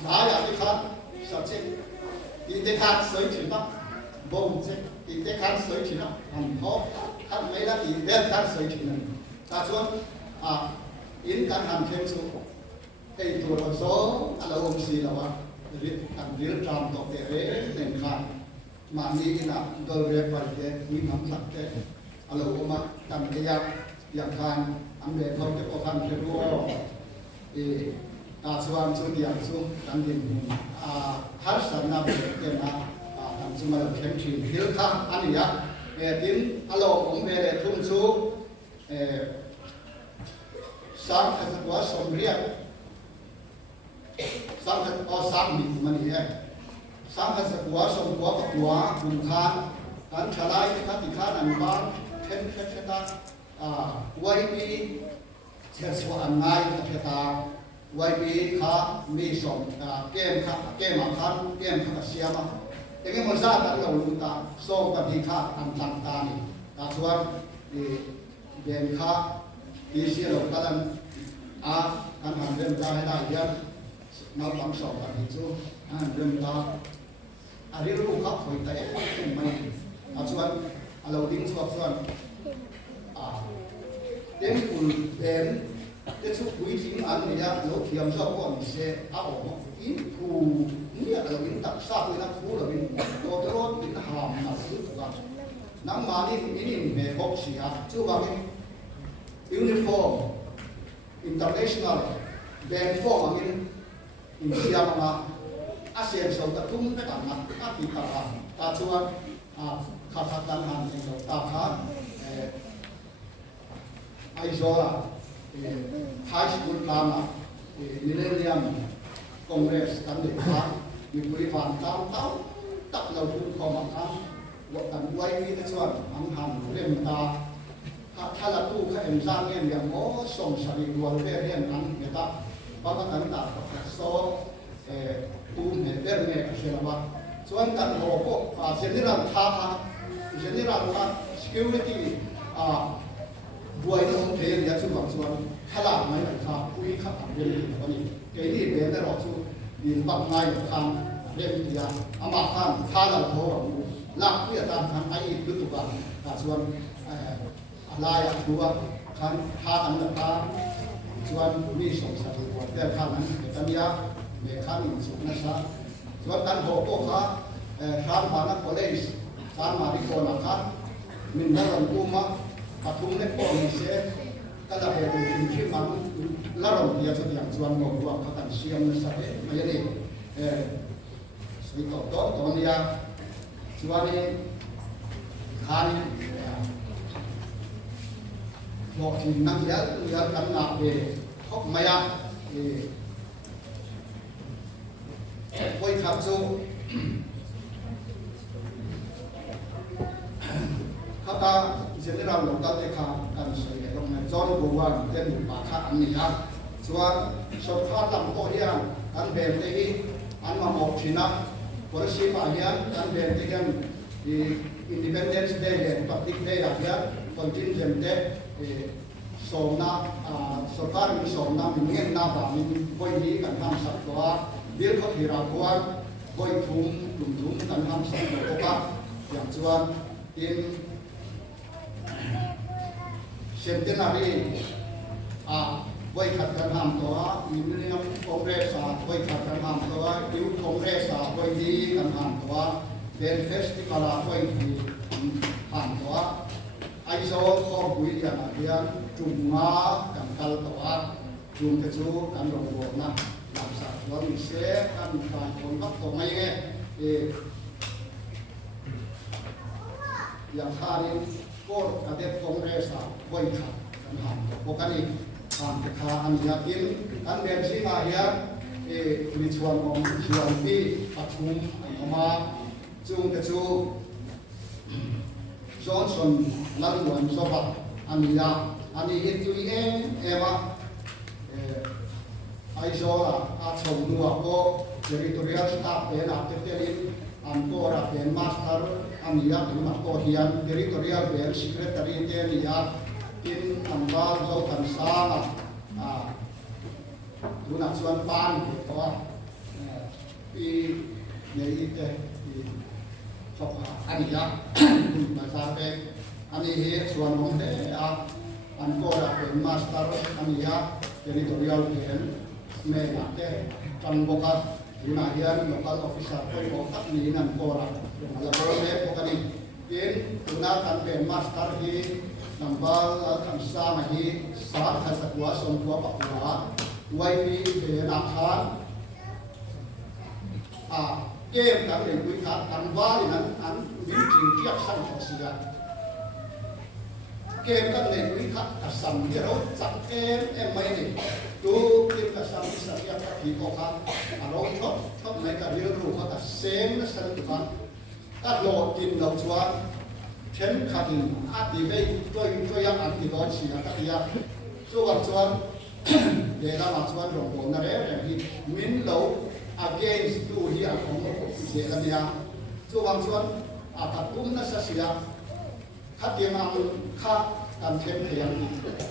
หลายอย่างที่ข้าสัจเจที่เด็กขาดสวยถึงนะบ่งเช็คที่เด็กขาดสวยถึงนะหันพบท่านไม่ละที่เด็กขาดสวยถึงนั้นแต่ส่วนยิ่งการหันเข้มสูงไอ้ตัวเราโซ่เราองค์สีเราว่าเรื่องการเรื่องจำต่อเตะเรื่องขาดมานี่นะโดยเรียบไปเด็กมีน้ำหนักเด็กเราก็มาทำกิจอย่างการอันเด็กเขาจะก็ทำเรื่องว่าส่วนส่วนอย่างส่วนดังนี้ฮัสซันนับเป็นทำสมัยเข้มชื่นเรื่องข้าอันนี้ทิ้งอารมณ์ของเบลทุ่มชูสร้างให้ตัวสมเรียกสร้างให้สร้างมีมันนี่สร้างให้ตัวสมตัวกับตัวบุญคานการฉลาดที่ข้าที่ข้านันบ้านเข้มตาไว้ปีเชื่อสวรรค์ง่ายกับเชตาไว้ปีข้ามีสมเกมข้าเกมมาคันเกมข้าเสียมาอย่างนี้มันซาตันเราลุตาส่งกับที่ข้าทำต่างตานี่ตาส่วนเกมข้าที่เสียเราตอนการทำเรื่องได้ได้ยังมาฟังสอบกันที่ชูเรื่องตาอันนี้รู้เขาคุยแต่เป็นไม่ตาส่วนเราดิ้งส่วนเด็กคุณเด็กจะชุบวิธีอันนี้เราเขียนชอบว่ามีเสียเอาอินคูเนี่ยเราอินตัดซากเลยนะคูเราอินตัวตลอดอินหามนะสุดกันน้ำมันนี่เมฆเสียจู่ว่าเป็นยูนิฟอร์ม international แบนฟอร์มอันนี้ อินเดียมาอาเซียนสองตะทุ่มไปกันนะอาทิตย์ตาตาชวนข้าทักกันหันเองตาขาไอโซล่าไฮสคูลกลางมิเลเนียมคอนเกรสกันเด็กขามีบริวารตามเต้าตักเราทุกคนมาทำวัดกันไว้ที่ชวนอันหันเรียนตาถ้าเราตู้ข้าเอ็มซ่าเงี้ยอย่างโอ้ส่งสรีรวมเรียนอันเนี่ยตาเพราะกันตาโซตู้เนี่ยเดินเนี่ยเชื่อว่าส่วนกันโอ้ก็เจนิรันท่าเจนิรันว่า security บวยน้องเทียนยาสุบังส่วนขลาดไม่หนักครับคุยขับเรียนวันนี้เกี่ยนี่เป็นได้หรอกสุดินปักไม้ทางเรียนวิทยาอามาข้ามท่าเราโทรลากเพื่อตามทางไอ้ยุตุกันส่วนลายดูว่าคันท่าอันนั้นท่าส่วนมีสองสัตว์แต่ท่านั้นเป็นยาเมฆานิสุนัสส่วนการโหโก้ค่ะสามมานักโคเลสสามมาริโกนะครับมินดารันกุมาปัทุมเล็กปอมิเซก็จะเป็นทีมที่มันละรมเดียวสุดอย่างส่วนหมดว่าเขาตั้งเชียมนัสเดไม่ใช่สวิตโต้ตอนนี้ส่วนนี้ทานบอกถึงนักเรียนกันหนักเลยเขาไม่ยากไปขับสู้เขาตาเช่นเราหลงตัดเด็กขากันใส่ตรงนั้นจอนบัวเดินป่าข้าอันนี้ครับส่วนสดข้าตั้งโต๊ะยันอันเป็นที่อันมาหมกชินะบริษัทป่ายันอันเป็นที่กัน Independence Day เห็น Public Day ยัน Contingent Day ส่งน้ำสกัดมีส่งน้ำมีเงินน้ำแบบมีบอยนี้กันทำสัตว์ตัวเดี๋ยวเขาที่เราควรบอยทุ่มกลุ่มทุ่มกันทำสัตว์ตัวก็อย่างส่วนอินเซนเตนารีบอยขัดกันทำตัวมีเรื่องคอนเกรสบอยขัดกันทำตัวยูคอนเกรสบอยนี้กันทำตัวเดนเฟสติวัลบอยที่ทำตัวไอโซข้อคุยกันเรื่องจุ่มงากันกัลตัวจุ่มกระชูกันลงบวกนะหลังจากวันเสาร์กันการคนพักตรงไหนเงี้ยอย่างท่านี้ก็กระเด็บคอนเกรสบอยขัดกันทำพวกนี้ทำแต่ขาอันยากินอันเบนซีมาเฮียมีชวนของชวนที่ปัจจุบันออกมาจุ่มกระชูจอห์นสันลังวันสวัสดิ์อันนี้ฮิตตัวเองว่าไอโซล่าอาชมนัวก็ territorial staff เป็นอัตเตอร์ลินอันก็รับเป็น master อันนี้ถึงมาก็เฮียน territorial เป็น secretary เทียนี่กินอันบ้าเจ้ากันสร้างดูนักส่วนปานเพราะว่าปีนี้เตชอบอันนี้ภาษาเป็นอันนี้เหตุส่วนของเด็กอันก็เป็นมาสเตอร์อันนี้territorial เป็นเมฆเตจันบกัดอยู่ในเฮียน local officer ก็บอกตัดนี้นั่นก็รับแล้วก็เมฆพวกนี้เป็นตุนากันเป็นมาสเตอร์ที่นำบาลกันสร้างที่สร้างให้สักว่าสมบูรณ์ปัจจุบันไว้ที่เป็นอาคารเกมกันเลยคุยกันว่าอย่างนั้นอันวิจิตรเทียบสั้นของเสียเกมกันเลยคุยกันสัมที่เราจับไม่เนี่ยดูเกมกันสัมที่สัญญาที่ออกมาเราชอบในการเรียนรู้เขาแต่เซมและสนุกกันถ้าโหลดกินเราชวนเช่นขัดอาทิตย์ได้ด้วยยังอันที่ร้อนเสียกันยาส่วนชวนเดี๋ยวเราชวนลงบนนั่นเองที่มินเราagainst ตัวที่ของเสียกันเนี่ยส่วนส่วนตัดตุ้มนั่นเสียถ้าเตรียมค่าการเทมเทียม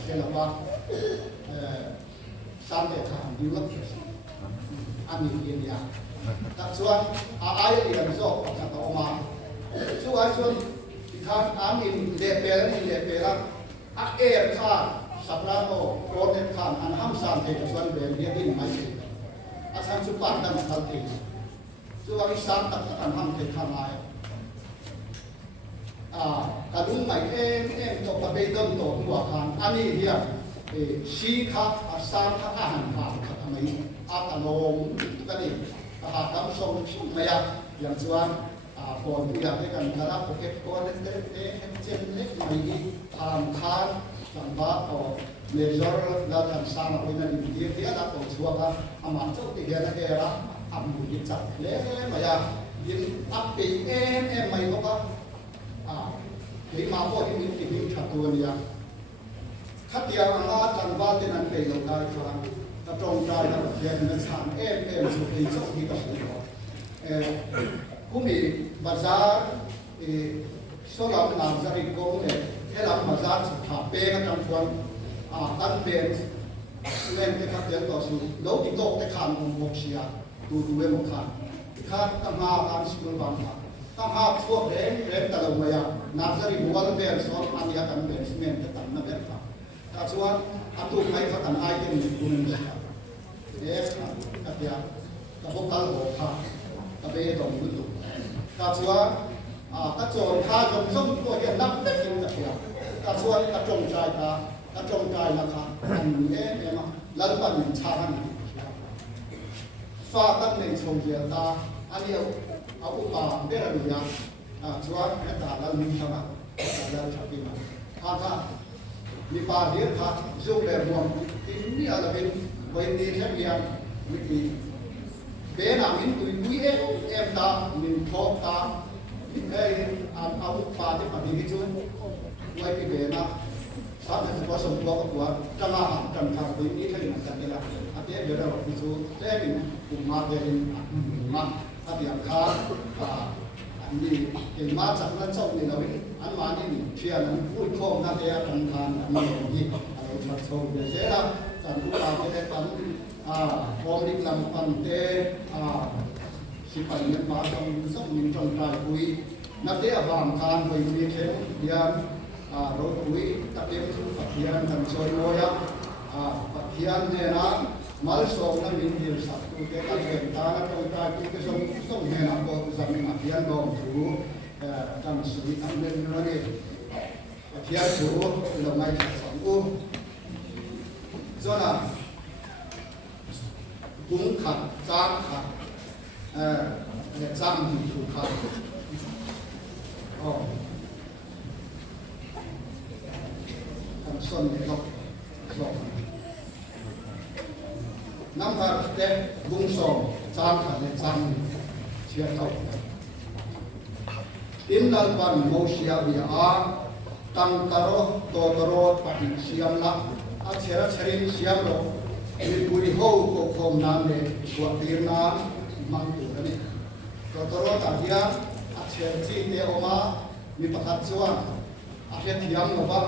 เช่นว่าสามเดือนทำดีมากอันนี้เรียนยากแต่ส่วนอะไรเรียนจบก็จะออกมาส่วนที่ทำอันนี้เด็กเปล่านี่เด็กเปล่าเอร์ค่าสัปดาห์โตโปรเจกต์ค่าอันห้ามสามเดือนส่วนเรียนเรียนที่ไม่ได้อาศัยจุดปัจจัยมันทันทีส่วนที่สามตัดการทำเกิดทำลายการรุ่งใหม่จบกับไปต้นหัวทางอันนี้เรียกชีค่าสามค่าอาหารทางทำไม อาตโนมก็นี่หากคำทรงไม่อยากอย่างส่วนก่อนที่อยากให้กันคณะโปรเกตก่อนเล็กๆเช่นเล็กไม่ดีทำคานสังบาต่อเมเจอร์แล้วทำสร้างเป็นอะไรดีที่เราต้องช่วยกันอามาเจ้าที่เรียนอะไรละทำบุญจัดเล่ไม่อยากยินอัปปีไม่ก็ว่าที่มาพวกที่มีที่มีขัดตัวเนี่ยขัดเดียวงาจังหวะที่นั้นเป็นเราได้ครับถ้าตรงใจเราเรียนมันสานสุขีสุขีกับสุขผู้มีบาซาร์โซลาร์นามจาริโกเนี่ยให้เราบาซาร์สุขาเปย์กันจังหวะตั้งเป็นเล่นที่ขัดเดียวต่อสู้โลกิโตกที่ขานมกเชียดูเวมกขานข้าตั้งมาการสกุลบางข้าตั้งหาพวกเร่งตลอดมาอย่างนาซาริบัวเบลสอนอันยากันเบลสเมนต์ตั้งนั่นเองครับถ้าส่วนอันตุไม่ขัดอันไอเดียมีคุณมีครับขัดเดียวกับพวกเราบอกค่ะกับเบย์ตรงนี้ดูถ้าส่วนถ้าโจรข้าจงส่งตัวเองนับได้กินกับเดียวถ้าส่วนถ้าจงใจถ้าจงใจนะคะอันนี้มาแล้วก็มีชาหันฟ้าตั้งในชมเดียตาอันนี้เอาอุปาเบรดุยาส่วนแม่ตาแล้วมีชนะแล้วชาบิมาข้ามีปาเดียร์ค่ะซูเบอร์มอนที่นี่อะไรเป็นวันนี้แค่เพียงวิธีเบนามินตุยกุยเอ็มตามินทอตาเอาอุปาที่ปฏิกิจจุนไว้ที่เบนาสามสิบวันสมบูรณ์กว่าจะมาหากันทางนี้ที่มันจะได้ละอาทิตย์เดียวเราพิสูจน์ได้เป็นกลุ่มมาเดินมาอาทิตย์ข้าอันนี้เก่งมากจากนั้นชอบนี่เราอันมานี่เชื่อนั้นพูดโค้งนั่นเองทางทางมีที่เราชัดโชว์เดี๋ยวเสร็จแล้วการพูดตามไปได้กันพร้อมดิบลำปันเตสิปันเงินมาต้องส่งมินจงใจคุยนักเตะบางการไปมีเข็มเดียนรถคุยตะเกียบปักเทียนทำโซยโวยปักเทียนเนี่ยนะมาลส่งนั้นมินเดียสัตว์ตัวเด็กเด็กตาแล้วต้องการที่จะส่งเนี่ยนะก็จะมีปักเทียนลงถูทำสุริอันเป็นนั่นเองปักเทียนถูลงในสองอุ้มส่วนกุ้งขัดจางขัดจางที่ถูกขัดส่วนนี้ก็ส่งน้ำผัดเด็กบุ้งส่งจานขันจานเชียร์เขาอินดัลบันโมเชียบิอาตั้งตารอโตตารอปฏิเชียมละอาเชระเชรินเชียมโลมีบุริโฮก็คงนำเลยตัวตีนน้ำมังตัวนี้โตตารอตาเดียอาเชรจีเตอมามีประคัตส่วนอาเชรเทียมโลบ้า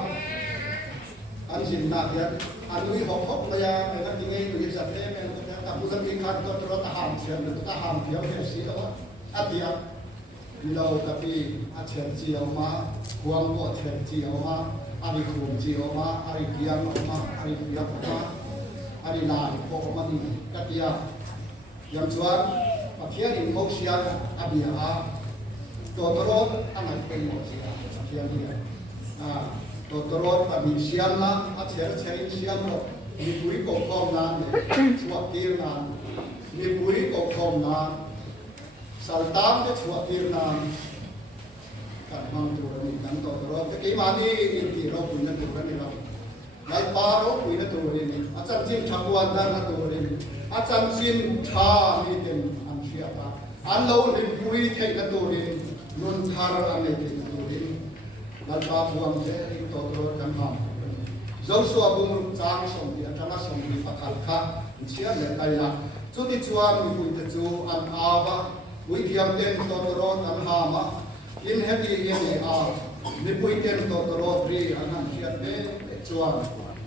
อันสินนาเดียอันนี้หกพยาในนั้นยังไงอยู่ที่สัตว์เลี้ยงมันก็จะมุสลิมขันตัวรถทหารเชียงหรือทหารเดียวเดียวสีแล้วอันเดียวเรากับพี่อาเชียงเจียวมาควงก็เชียงเจียวมาอาริคุมเจียวมาอาริเกียงมาอาริเกียงมาอาริลายพวกมันกัตยาอย่างส่วนประเทศอินโมเชียอาเบียตัวรถอันไหนเป็นโมเชียประเทศนี้ตัวตรวจปฏิเชียมนะอาเชียร์เชียร์เชียมเรามีปุ๋ยกบคอมนานสวัสดีนานมีปุ๋ยกบคอมนานสัลตามจะสวัสดีนานการทำตัวนี้กันตัวตรวจตะกี้มานี่อินทีเราปุ๋ยนั่นตัวนี้เราในป่าเราปุ๋ยนั่นตัวนี้อาจารย์ซิมชักวันด้านนั่นตัวนี้อาจารย์ซิมชามีเต็มอันเชียตาอันเราเรียนปุ๋ยเทนั่นตัวนี้นุ่นทาร์อันนี้เต็มตัวนี้ลัลปาพวงเจริญตัวตัวกันทำเจ้าสัวบุญจางสมดีอาจารย์สมดีประคับข้าเชื่อเลยไอ้ละจุดที่ชัวมีคุยแต่จูอันอาวะคุยเทียมเต็มตัวตัวอันหามะอินเฮตีเยังอาวมีคุยเต็มตัวตัวปรีอันนั้นเชื่อเต็มชัว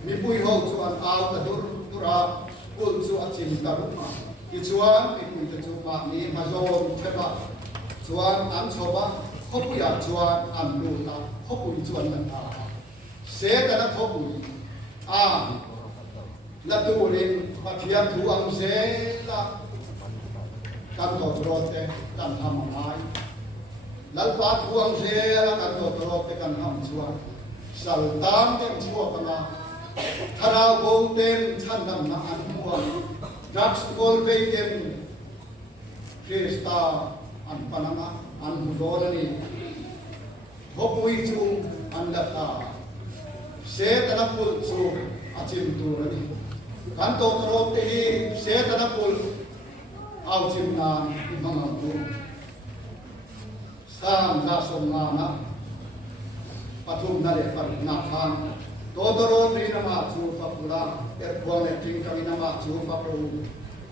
มีคุยหูชัวอันอาวแต่ดุระกุลชัวจินตรุมาที่ชัวมีคุยแต่จูมานี้มาโจมเทปะชัวอันโชบะเขาปุยชัวอันดูตาเขาปุยชัวนั่นเสกนะเขาปุยละตัวเองมาเทียมตัวอังเสละกันตัวตรอเตกันทำอะไรลัลปาตัวอังเสละกันตัวตรอเตกันทำชัวสัลตามเต็มชัวกันนะถ้าเราโกงเต็มชั้นดำน้ำอันมัว drugs call vegan Krista an panama an budolani hopui chu an data se tanapul chu achim turani kan to ro te hi se tanapul au chim na imanga tu sam na som na pathum na le par na khan Todoro ni nama chu papula erkwang le ting kami nama chu papu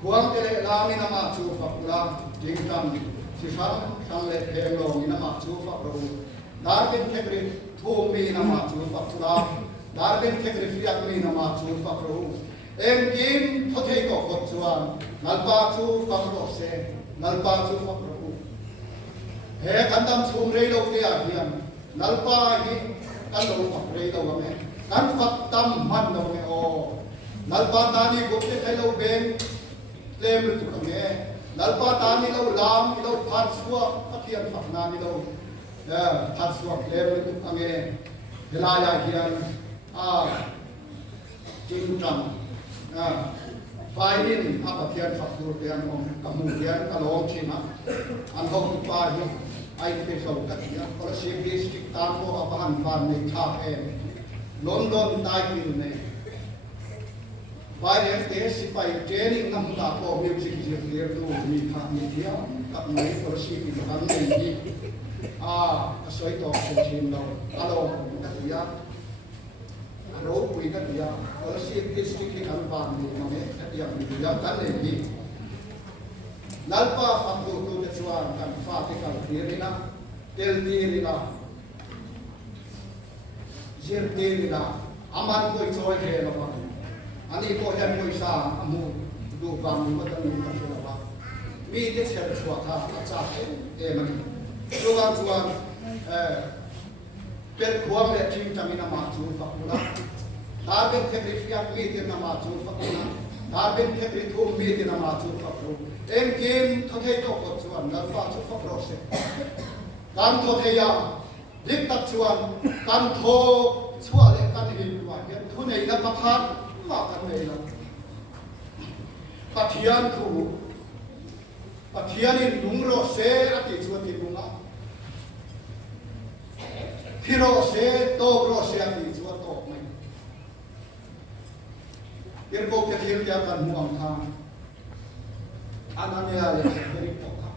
kuang tele lami nama chu papula ting kam sifam sang le pelo ni nama chu papu darben kekri thumi nama chu papula darben kekri fiak ni nama chu papu em kim thothei ko khotchuan nalpa chu papu se nalpa chu papu he kandam chum rei lo ke a hian nalpa hi kan lo papu rei lo me kan faktam man lo nge o nalpa tani gopte hello ben lem tu nge nalpa tani lo lam lo phat suwa pathian fakna ni lo phat suwa lem tu nge helaya hian jing tam fainin pathian faktur tian om kamu tian kalong china an hok pa hi ai te so ka ya or se district ta ko apan pan nei tha e London Tiger ne Various days by training nam ta ko music engineer to mi kha mi dia kap nei or si ki kan nei asoi to chin no alo ka dia ro pui ka dia or si district ki kan ban ni no ne ka dia mi dia kan nei ki nalpa faktu tu te chuan kan fa te kal tirina tel tirina Jirtila aman ko choi he la ba ani ko hem ko sa amu du bang ni matan ni ka la ba mi de se chwa tha cha e man so ga chuan per khuam le tim tamina ma chu fa pula ta ben ke fiak mi de na ma chu fa pula ta ben ke thu mi de na ma chu fa pula em kim thothe to ko chuan na fa chu fa pro se kan thothe ya dik tak chuan kan tho chua le kan hi wa hian thu nei na pathat ma kan nei la pathian khu pathian in lungro se ati chuan ti lunga phiro se to ro se ati chuan to mai yer ko ke thil ja kan muang tha anania le ri to tha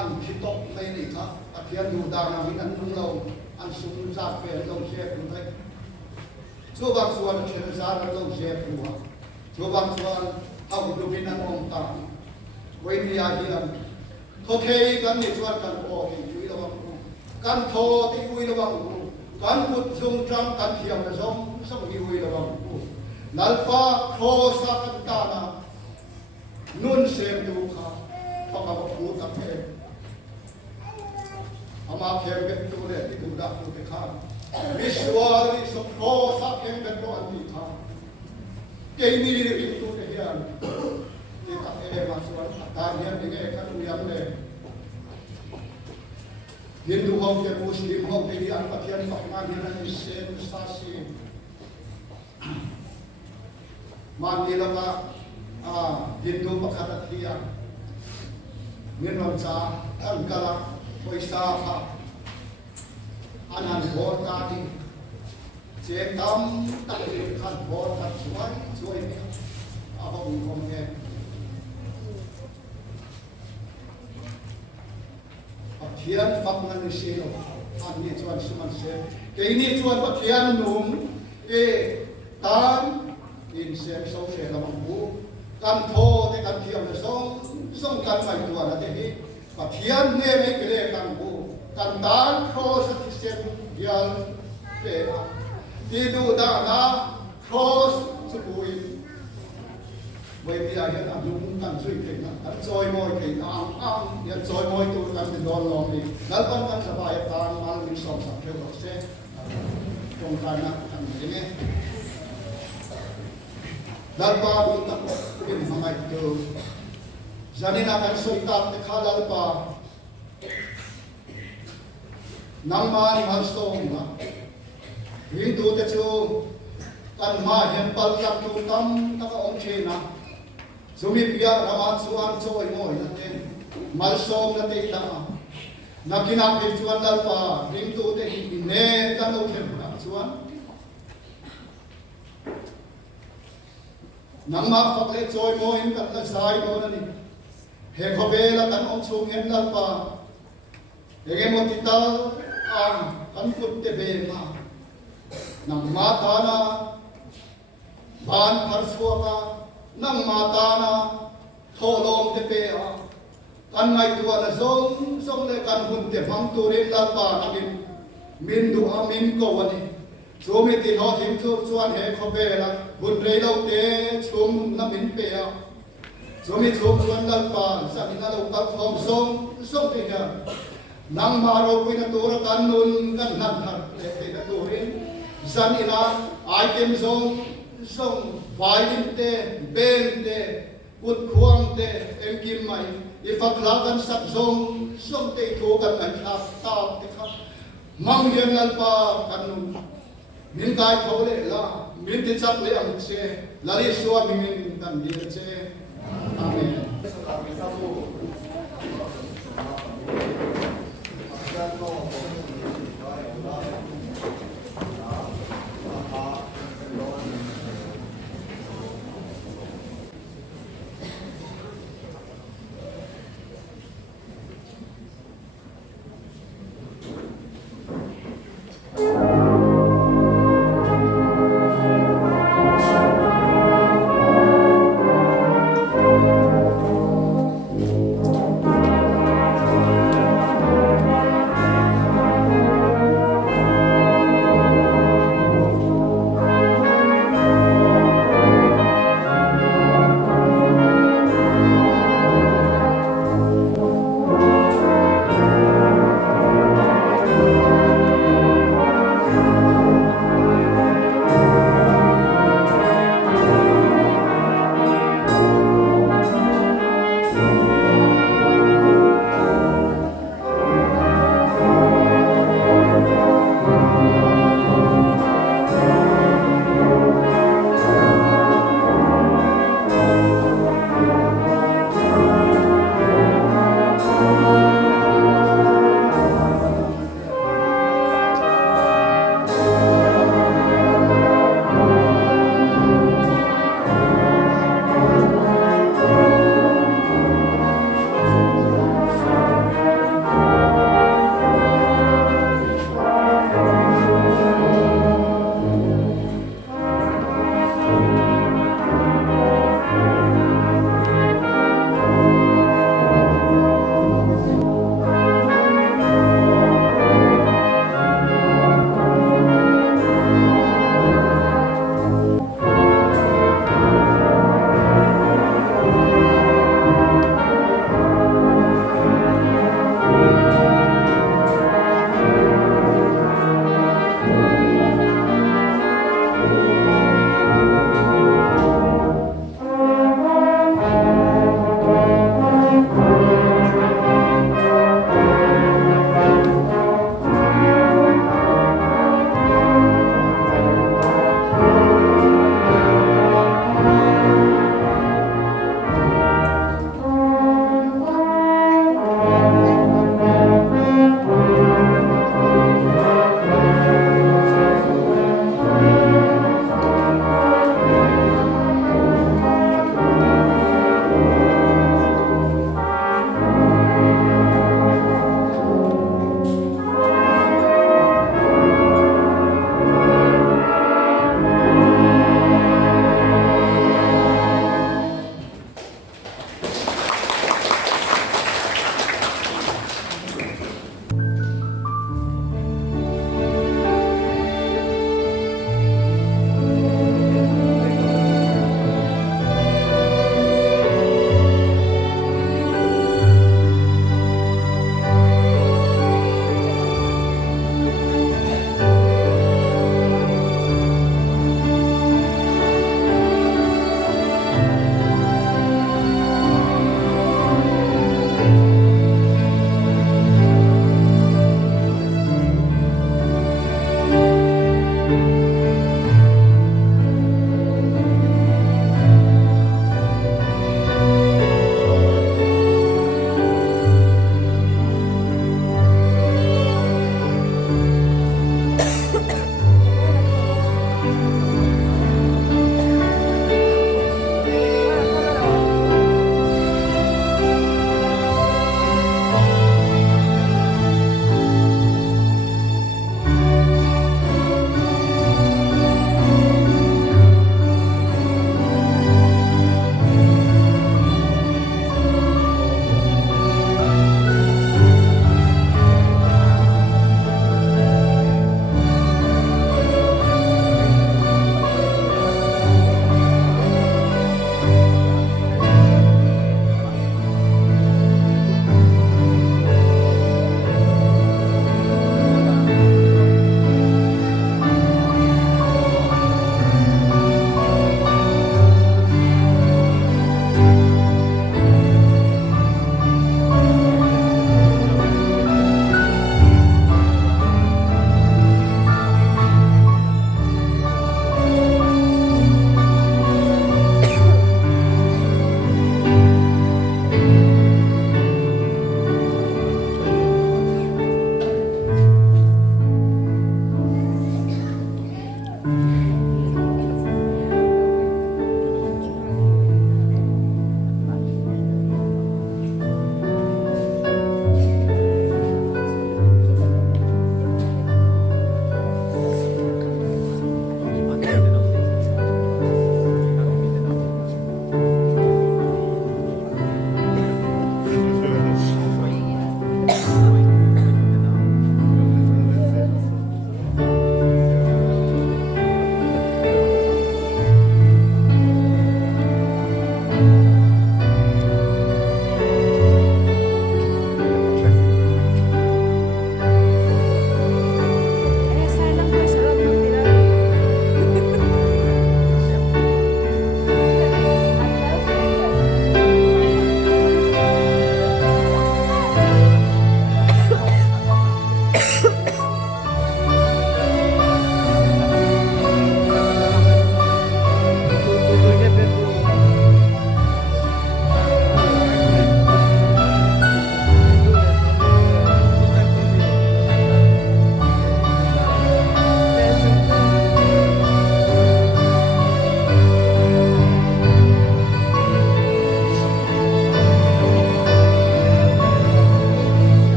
an khitok mai ni tha Pathian du da na min an lung lo an sum za pe lo she ku thai chu bang suan chen za lo she ku wa chu bang suan au du min an om ta wei ni a hi an tho thei kan ni chuan kan o hi ui lo bang kan tho ti ui lo bang kan put sung tram kan thiam na som som hi ui lo bang nalpa kho sa kan ta na nun sem du kha pa ka pu ta pe ama khem tu le ti tu da tu te khan vishwari so kho sa khem bet to an ti kha ke ni ri tu te hian ti ta e ma suan ta hian ni ke kan u yam le hindu hom ke muslim hom ke hian pathian pakman hian an se sa si man ni la ka hindu pakhat hian ngen ron cha an kala Poisa ha anan bor ta ti che tam ta le khan bor ta chuai ne aba bu kom ke pathian fak nan ni se lo an ni chuan suman se ke ni chuan pathian num e tan in se so se la bu kan tho te kan thiam le song kan mai tu ana te hi Pathian ne me kele kan bu kan dan cross ti sen yal pe ti du da na cross su buin we bi a yan am lung kan sui ke na an joy moi ke ang yan joy moi tu kan ti don long ni dal pan kan sa bai tan mal ni som sa ke ro se tong kan na kan ni ne dal pa bu ta ko in hamai tu Janina kan soitat te khalal pa nangma ni halstong na hindu te chu kan ma hem pal yak tu tam ta ka om che na Sumi pia ramat suan choi moi na te mal som na te ta na kina pe chuan dal pa ring tu te hi ne ka no khem ka chuan nang ma phak le choi moi in kan la sai no na ni he kho ve la kan om chung hen dal pa ege mo ti ta kan put te be ma nang ma ta na ban phar suwa ka nang mata na tholom te pe a kan ngai tua na zong le kan hun te phang tu rin la pa na min du a min ko ani chu mi ti ho thim chu chuan he kho ve la hun rei lo te chum na min pe a chu mi chu chuan dal pa sa ni na lo ka khom song te ga nang ma ro wi na tu ra kan nun kan nan thar te ka tu rin san ina item song violin te ben te ut khuang te em kim mai ifakla kan sak zong te thu kan an tha ta te kha mang yen lan pa kan min kai thole la min ti chap le am che la li suwa min kan di che amen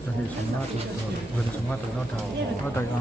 Jadi semua tu, semua tu no tahu, no tahu.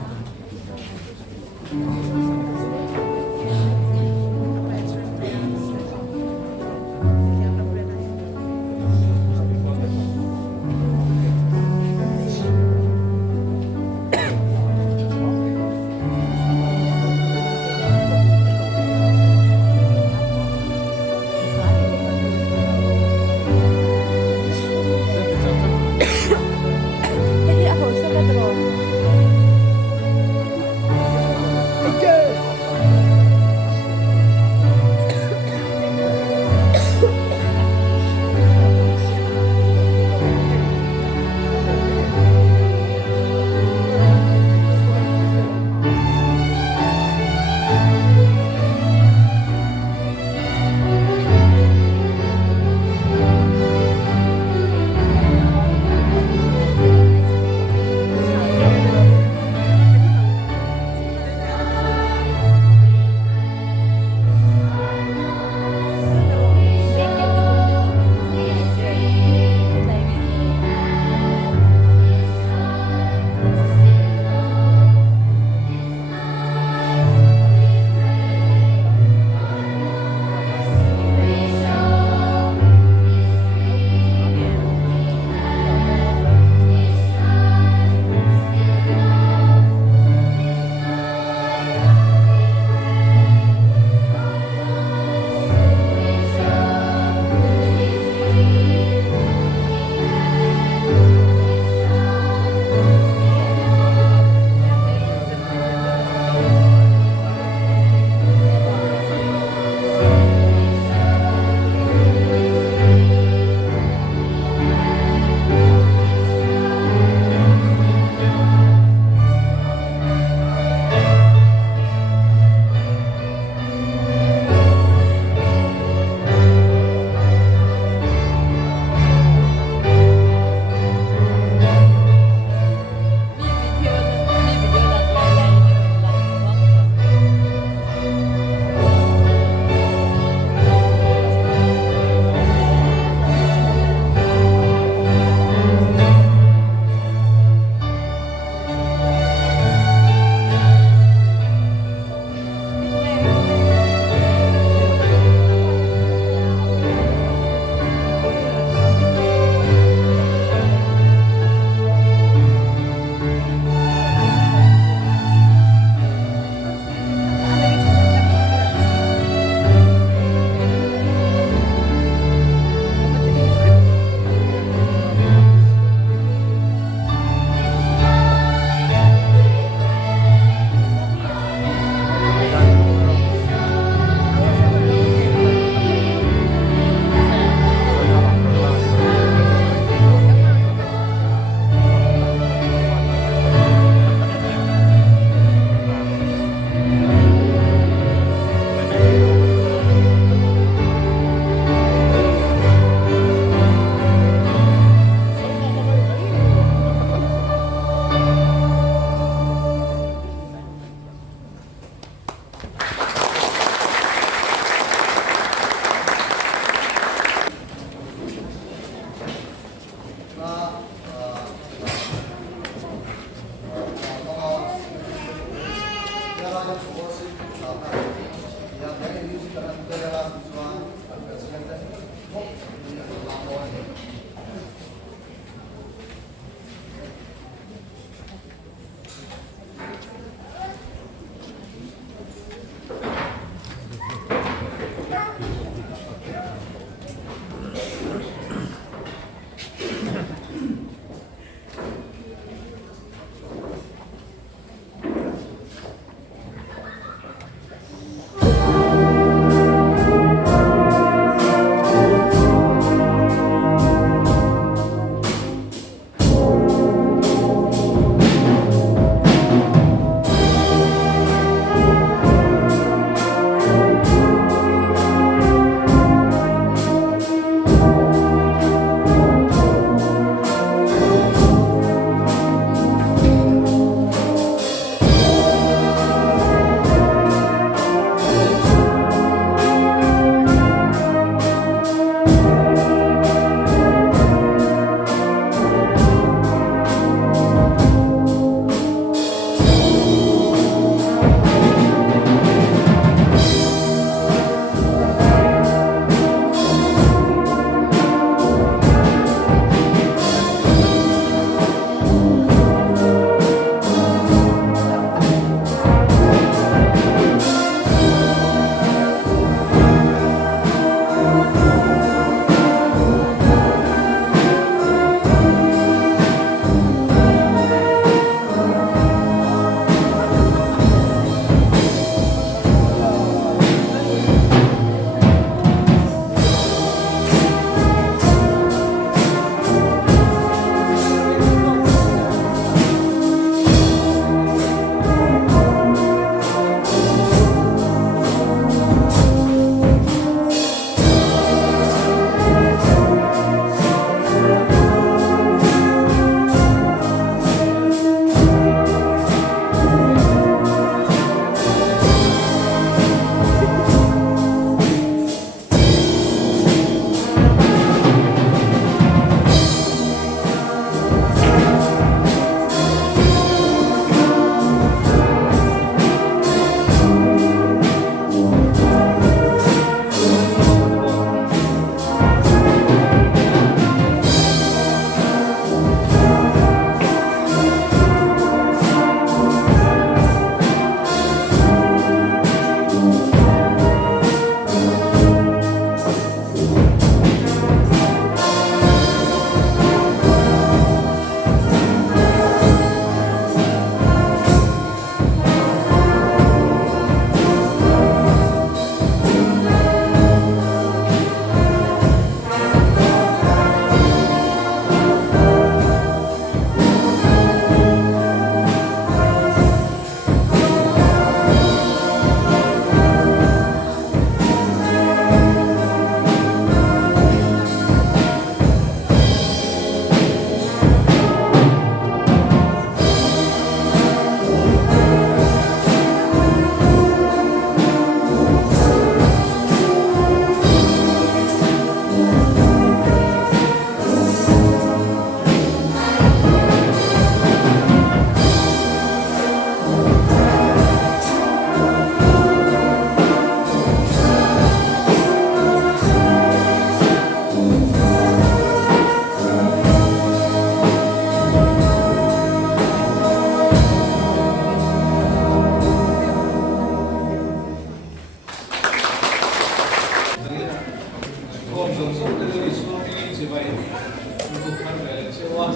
ตัว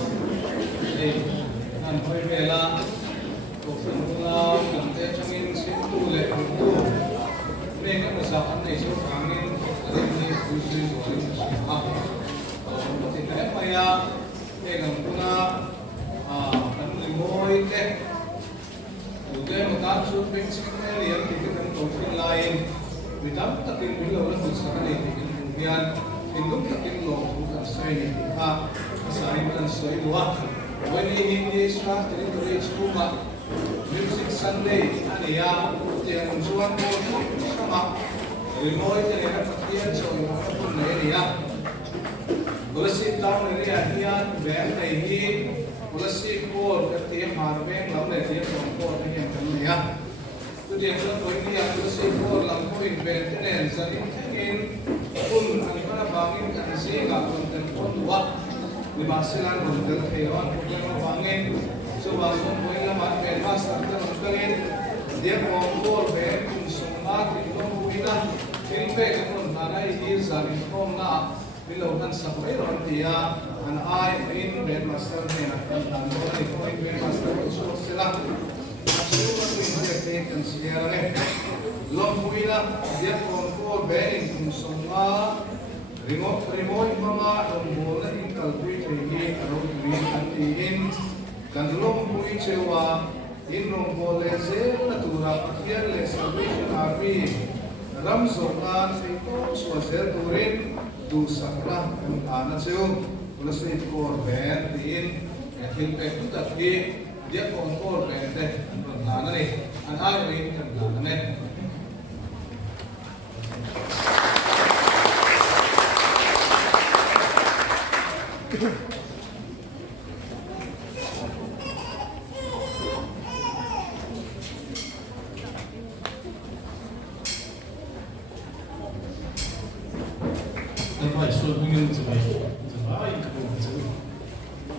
นั่นค่อยเวลาตกสิ่งเราหลังจากช่างนี้สิ่งตู้เล็กตู้เรื่องนั้นสำคัญในช่วงกลางนี้เรื่องนี้คือสิ่งที่สำคัญสิ่งที่ไม่ยากเรื่องนั้นกันเลยมวยเด็กอยู่ในมุตาชุดเป็นสิ่งที่เรียนที่เป็นตัวที่ไล่วิธีตัดสินวิธีเราต้องสังเกตที่เรียนเป็นลูกตัดสินโลกของสายนี้สายมันสวยล้วนวันนี้ฮินดีสระที่เราเรียนรู้มามิวสิกซันเดย์อันนี้เจ้าคนชวนโมดูสมัครรีโมทจะเรียนพัฒนาโชว์มาคนไหนเนี่ยบริษัทเราเนี่ยที่แบงค์ในที่บริษัทโค้ดกับที่มาแบงค์เราเนี่ยที่ส่งโค้ดเนี่ยกันเนี่ยตัวเดียวกันตัวนี้บริษัทโค้ดเราโค้ดเป็นที่เนี่ยสันนิษฐานคุณอันนี้ก็บางทีกันเสียกับคนเป็นคนวัดdi Barcelona untuk hewan untuk bangun sebab semua yang makan masak terus dia mengumpul berkum semua itu kita filter kemudian mana ini zalim komna bilaukan sampai orang dia anak ayah ini bermaster dengan dan orang itu bermaster itu setelah semua itu mereka sejarah lompuila dia mengumpul berkum semua remote mga lombo na inkalpui kaya arong green antiin kan lombo ichewa in lombo leze natura pakian le salvation army ramzokan ito swazel turin du sakla kan ana cheu ulas it kor ben tin hilpe tu tatgi dia kor ben de nana ni an ai kan nana ne Lepas itu mungkin sebaik itu,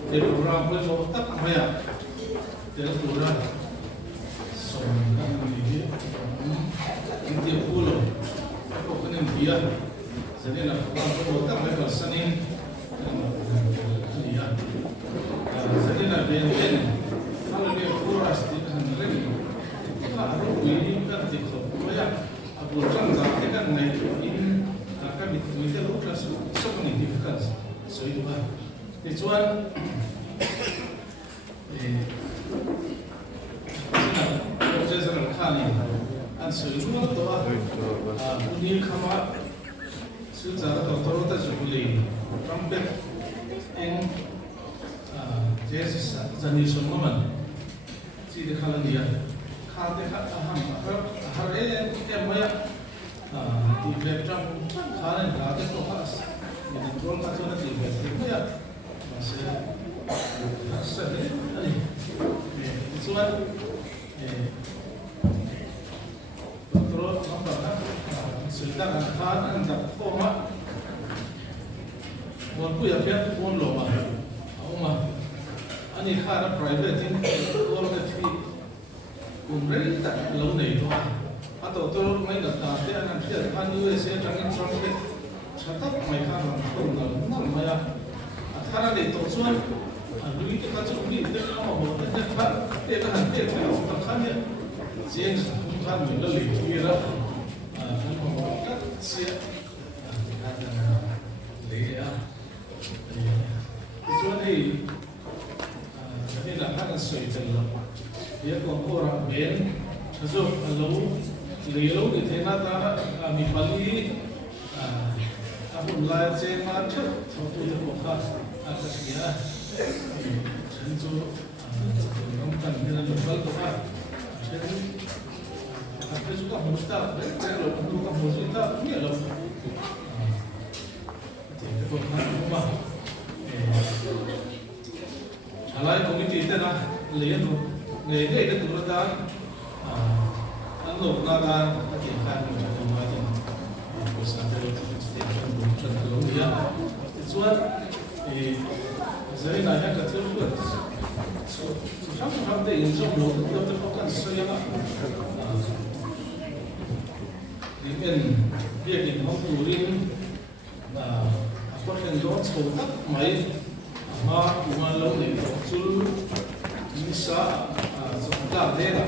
jadi orang pun tak banyak, jadi orang seorang ini dia pulau, aku kena dia, jadi nak orang pun tak banyak senin, dia, jadi nak dia kalau dia pulau pasti kan lagi, kalau ini kan tidak banyak, aku jangan kan naik ini. Kami terlalu kelas signifikan soalnya tujuan proses kali an soalnya doa dunia kama secara total terjadi trumpet yang jenis jenis semua jadi kalau dia kalau hari ini kita banyak di background kalian berada di atas, jadi drone macam mana di background ya, masih soal drone apa kan, sudah kan anda format, buat punya pihak pun lama, awak, ani cara private ini orang itu umrah tak lalu itu. Atau terus main data, dia nanti akan USA jangan sampai catat mereka orang namanya. Karena itu soal, duit kita cuma duit itu mau buat dia kan dia orang kan dia bukan melalui kira, kan mau siap, ada dia, soal ini, jadi nak kan sesuatu dia kau orang ben, sesuatu kalau Lelo di tengah tanah kami balik, aku mulai cuma cek satu tempat atas dia, cenderung kan dengan level besar, cenderung apa juga mustahil, kalau untuk mustahil ni adalah, tempat rumah, halai komuniti itu na lelo itu turun Lalu naga kita menjadi macam bersama dengan Colombia. Soal saya nanya ke teman, siapa yang insya Allah kita terpakai saya nak dengan dia di turin apa yang doa solat main มาเราเนี่ยจุลมิสาสมดาเดนะ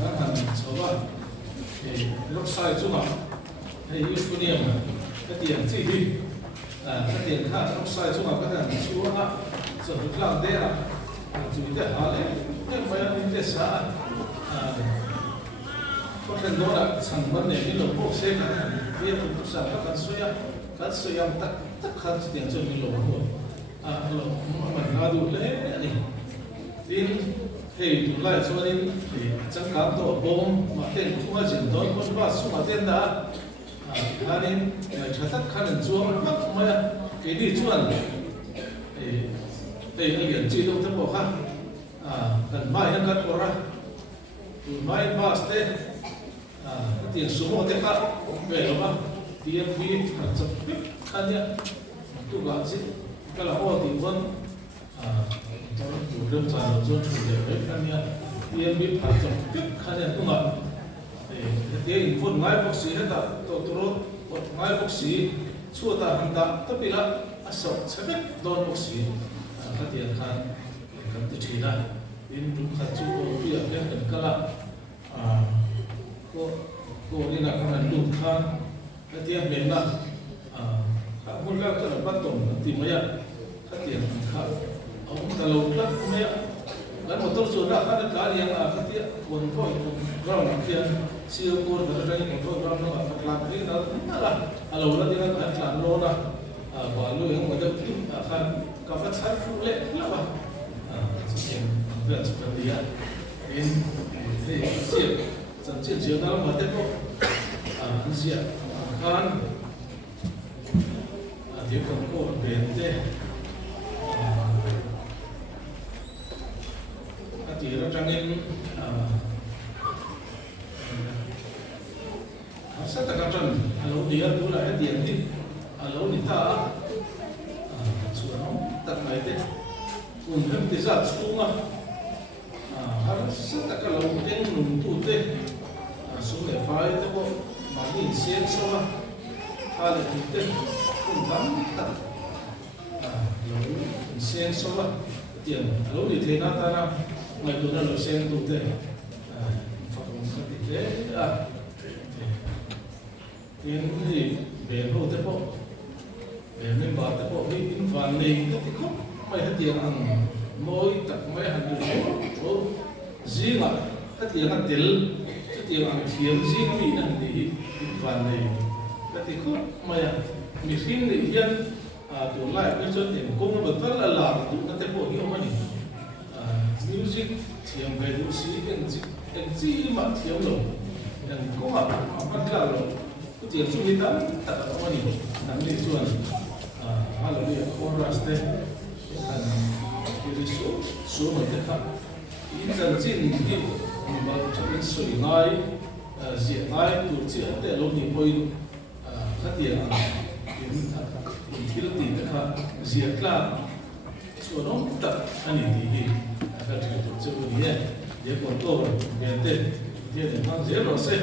กันหันชาวบ้านลูกชายจุ๊บให้ยุคนี้มันก็เตียงที่ดีก็เตียงข้าลูกชายจุ๊บก็หันชัวร์สมดาเดนะจุดเดียวอะไรเนี่ยไม่ยังไม่สาเพราะฉะนั้นสังคมเนี่ยมีหลงพวกเซ็กนะเรียกผู้สาวกันสวยตักขัดเตียงจนมีหลงพวกหลงมันน่าดูเลยนี่ดินเฮ้ยดูไล่ส่วนนี้จังการตัวบงมาเต้นทุ่งจินตอนคนว่าสุมาเต้นได้อันนี้ชัดขันจวนมากมาเกิดจวนเรียนจีนต้องบอกค่ะกันไม่ยังกันตัวละไม่มาสเต้เตียงสูงเด็กก็เวลาเตียงมีจับปิ๊บขันเนี่ยตัวกสิก็เราเอาตีวันเริ่มจากเราจนถึงเดี๋ยวขันเนี่ยเตียงมีจับปิ๊บขันเนี่ยตัวเตียงคนง่ายพวกสีให้ตัดตัวง่ายพวกสีชั่วตาหันตาตั้งปีละสองเช็คโดนพวกสีขันเตียงขันตัวชีนะดินดูขัดจู่เปียกเล่นกันก็ละก็นี่นะขันดูขันขันเตียงเป็นนะคนก็จะรับตรงตีมายขันเตียงขันเอาแต่เราคลับมายแล้วหมดตัวส่วนละขันการยังขันเตียงคนก็เราหนักเทียนเสียคนก็จะยังคนเราเราขัดลานนี่นะนั่นละเราเราที่นั่นขัดลานโลนะว่าลูกยังไม่ได้กินขันกับขัดใช้ฟูเล็กแล้วว่าเรื่องสุขภาพเองเสียสังเกตเสียงเราเหมือนเด็กก็เสียการเดี๋ยวคนก็เปลี่ยนเต้ที่เราจังเงินสัตว์การจันเราเดียร์ดูแลเดียร์นี่เราหนิตาส่วนน้องตัดไหนเต้คุณเพิ่มที่จะสูงharus tak kalau mungkin untuk teh sungai fai tu pun makin siang solah hal itu pun tak lalu siang solah tiang lalu di tengah tanah mai tu lalu siang tu teh fakon ketika ini beno tu pun beno bawa tu pun ini vanai tu kok mai tiang ang moi tak mai hadu oh zinga katiang tel katiang ang thiam zing mi nan di van nei katiko maya mi fin ni hian tu lai pe chon tem ko ma batal la la tu na te po hi omani music thiam ve du si en ji ma thiam lo en ko ma ma kla lo ku tiang su ni tam ta omani nan ni chuan hallelujah chorus te kan so ma te kha in zan chin ni ma chamin soi ngai zia ngai tu chi ate lo ni poi khatia in thil ti ta kha zia kla so no ta ani ti hi ka ti tu chu ni ye kon to ye te ye ni ma zero se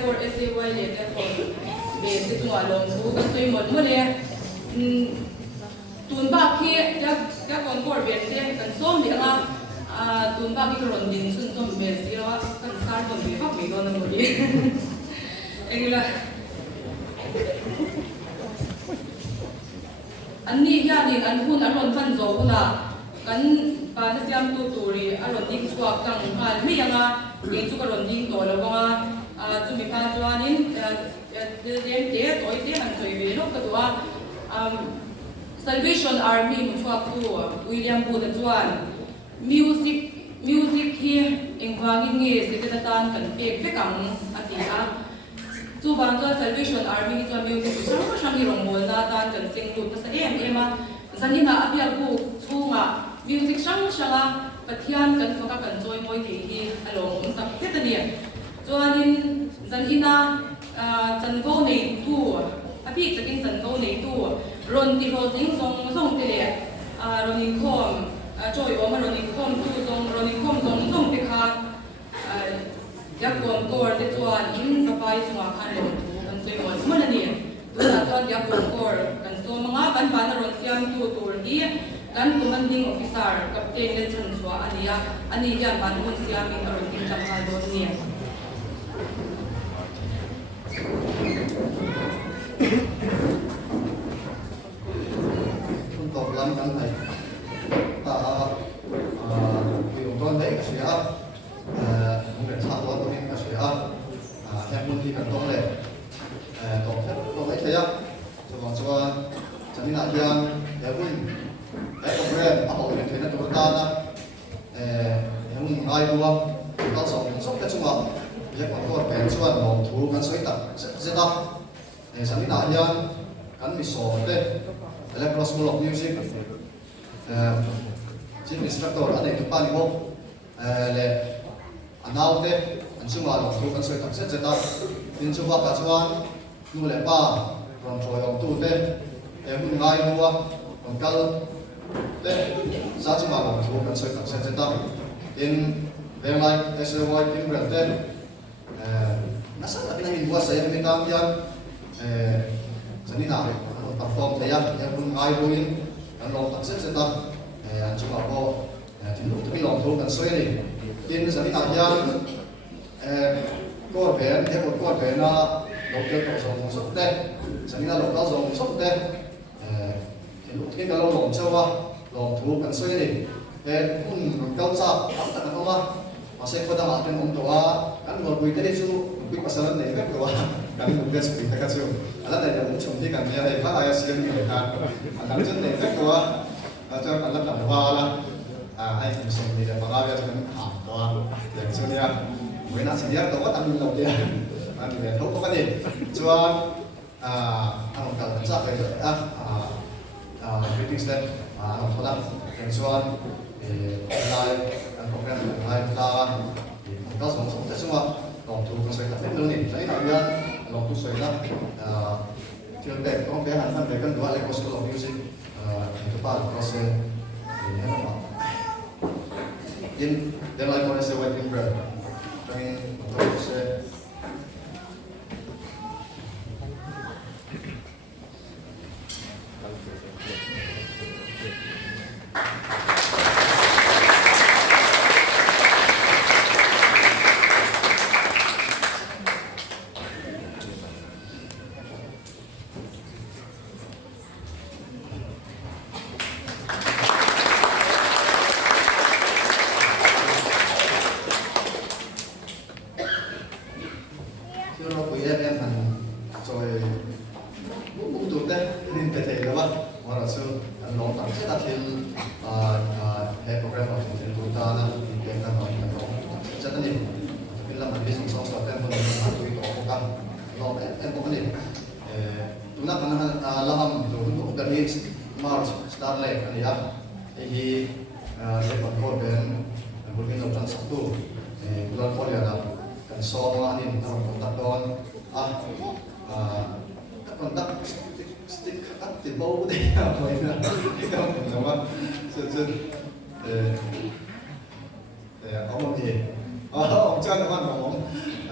for SAY เลยแต่คนเบสที่จังหวัดลงทุกันสวยหมดเมื่อเลยตูนบ้าขี้จะก่อนก่อนเบสเนี่ยกันส้มเดี๋ยวนะตูนบ้าขี้กระโดดดินซุ่มส้มเบสที่เรากันสร้างคนเบสพักไม่โดนหมดเลยเองละอันนี้ยาดินอันหุ่นอารมณ์พันโจกุนะกันปาที่ยามตูรีอารมณ์ดิ้งชัวกังหันไม่ยังอ่ะยังชัวอารมณ์ดิ้งตัวแล้วว่าจุมีพาจวานินเดินเตะตัวเตะหันสวยเวลก็ตัว Salvation Army มุชัวตัววิลเลียมบูดจวนmusic ที่เองฟังยิ่งเงี้ยสิกระตันกันเอกเฟกังอติอาจูบางตัว Salvation Army ตัว music ช่างที่รงมวยนาตันกันสิงตุภาษามาสันนิษฐานอภิบุช่วงmusic ช่างปะเทียนกันฟังกันจอยมวยที่อารมณ์ตักเซตเนี่ยจวนนินสันนิษฐานจันโกในตัวอภิจะกินจันโกในตัวรอนที่โรดิ้งส่งเตะรอนิคอมจอยออกมารอนิคอมตู้ส่งรอนิคอมส่งไปค่ะยักษ์ก่อนก่อนที่จวนอินสบายจังหวะคันลงถูกันสวยหมดเมื่อเนี่ยตัวจวนยักษ์ก่อนก่อนกันส่งมังอาบันรอนเสียงตัวนี้กันคอมมานดิ้งออฟฟิเซอร์กับเต็งเล่นชันชัวอันนี้ยันบันรอนเสียงมีอารมณ์ดิ้งจำการโดนเนี่ยตกล้ำกันไหนอยู่ตอนไหนก็เสียผมเป็นชาติตัวนี้ก็เสียแค่พื้นที่กันตรงเลยตกไหนเสียจะบอกว่าจะมีหน้าที่เดี๋ยวคุณได้ตกเรียนเอาเป็นเทรนตัวตานะเดี๋ยวมึงง่ายดูว่าเราส่งไปจังหวะเรียกว่าตัวเป็นส่วนของถูกันสวยตัดเสร็จแล้วจะมีหน้าที่กันมีสอนเลยElectoral School of Music, Chief Instructor, anh ấy tụi bạn đi le anau te an chunga lo thu kan soi tak se cheta tin chu ka chuan nu le pa ron troi om tu te mun ngai nuwa on kal te sa chunga lo thu kan soi tak se cheta in ve mai SY tin brand te nasa na pinahin buwas sa yan kam yan sanina perform te yan mun ngai nuin an lo tak se cheta an chunga ko tin lu tu lo thu kan soi ni in sanina yan có vẻ theo một có vẻ nó đầu tiên có dòng sốc đây, sau đó là có dòng sốc đây, thì lúc cái lâu lòng châu á, lòng thú cần xoay đi, để cũng cao sao, lắm tận không á, mà sẽ có đào trên ông tổ á, anh một quý cái đi chú, quý bà sơn này biết rồi, anh một cái sự việc các chú, anh này là muốn chồng thì cần nhà này phát ai xem người ta, anh chân này biết rồi, cho anh làm hoa là, anh cũng xem thì để bà ra cho anh học qua, để cho nha. Với nó sẽ nhớ có tăng đầu tiên anh về thấu có vấn đề cho anh cần cảnh sát về meeting step anh thấu đăng cảnh cho thì lại anh program lại ta thì có sống sống tại sao còn thu con xoay tập đến luôn đi thấy nào nhá lòng thu xoay lắm trường đẹp có bé hẳn về cân đối lại có school of music thứ ba là có xe thì nhớ là in then like what I say waiting bread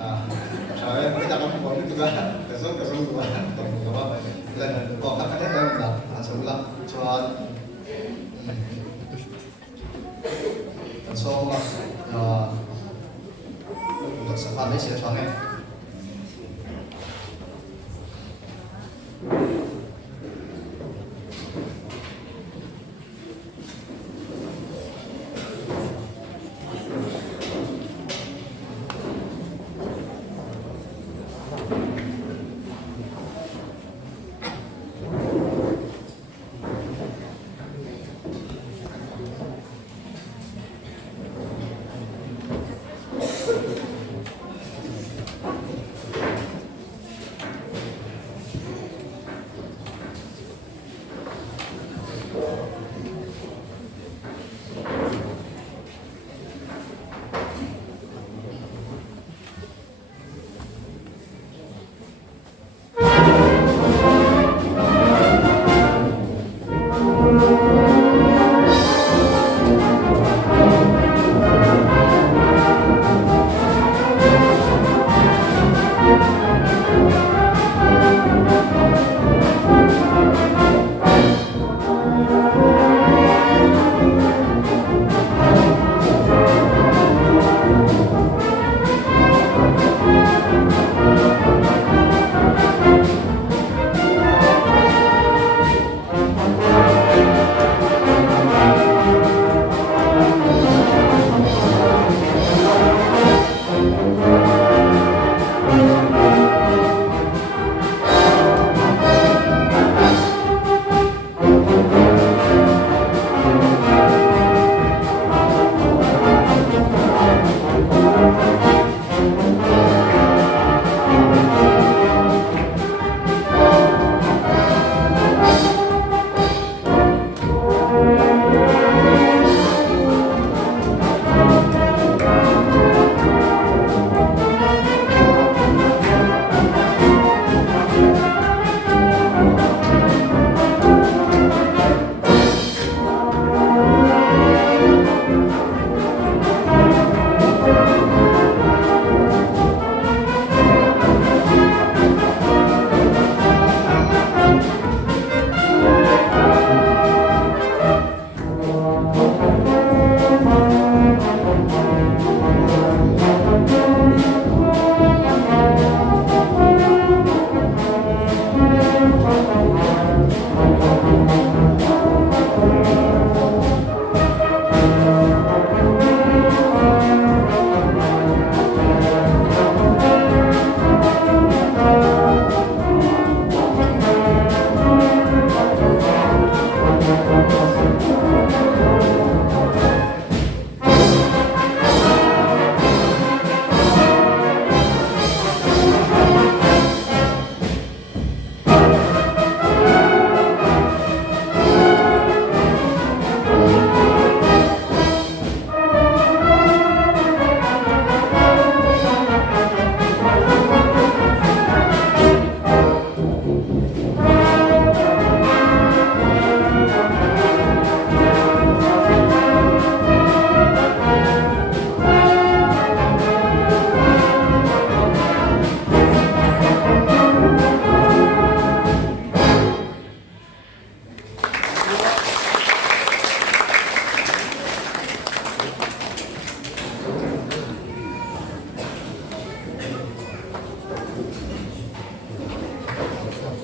saya kita akan membangun juga kesung dua apa dan kok akan ada enggak sebelah soal so untuk sekolah ini soalnya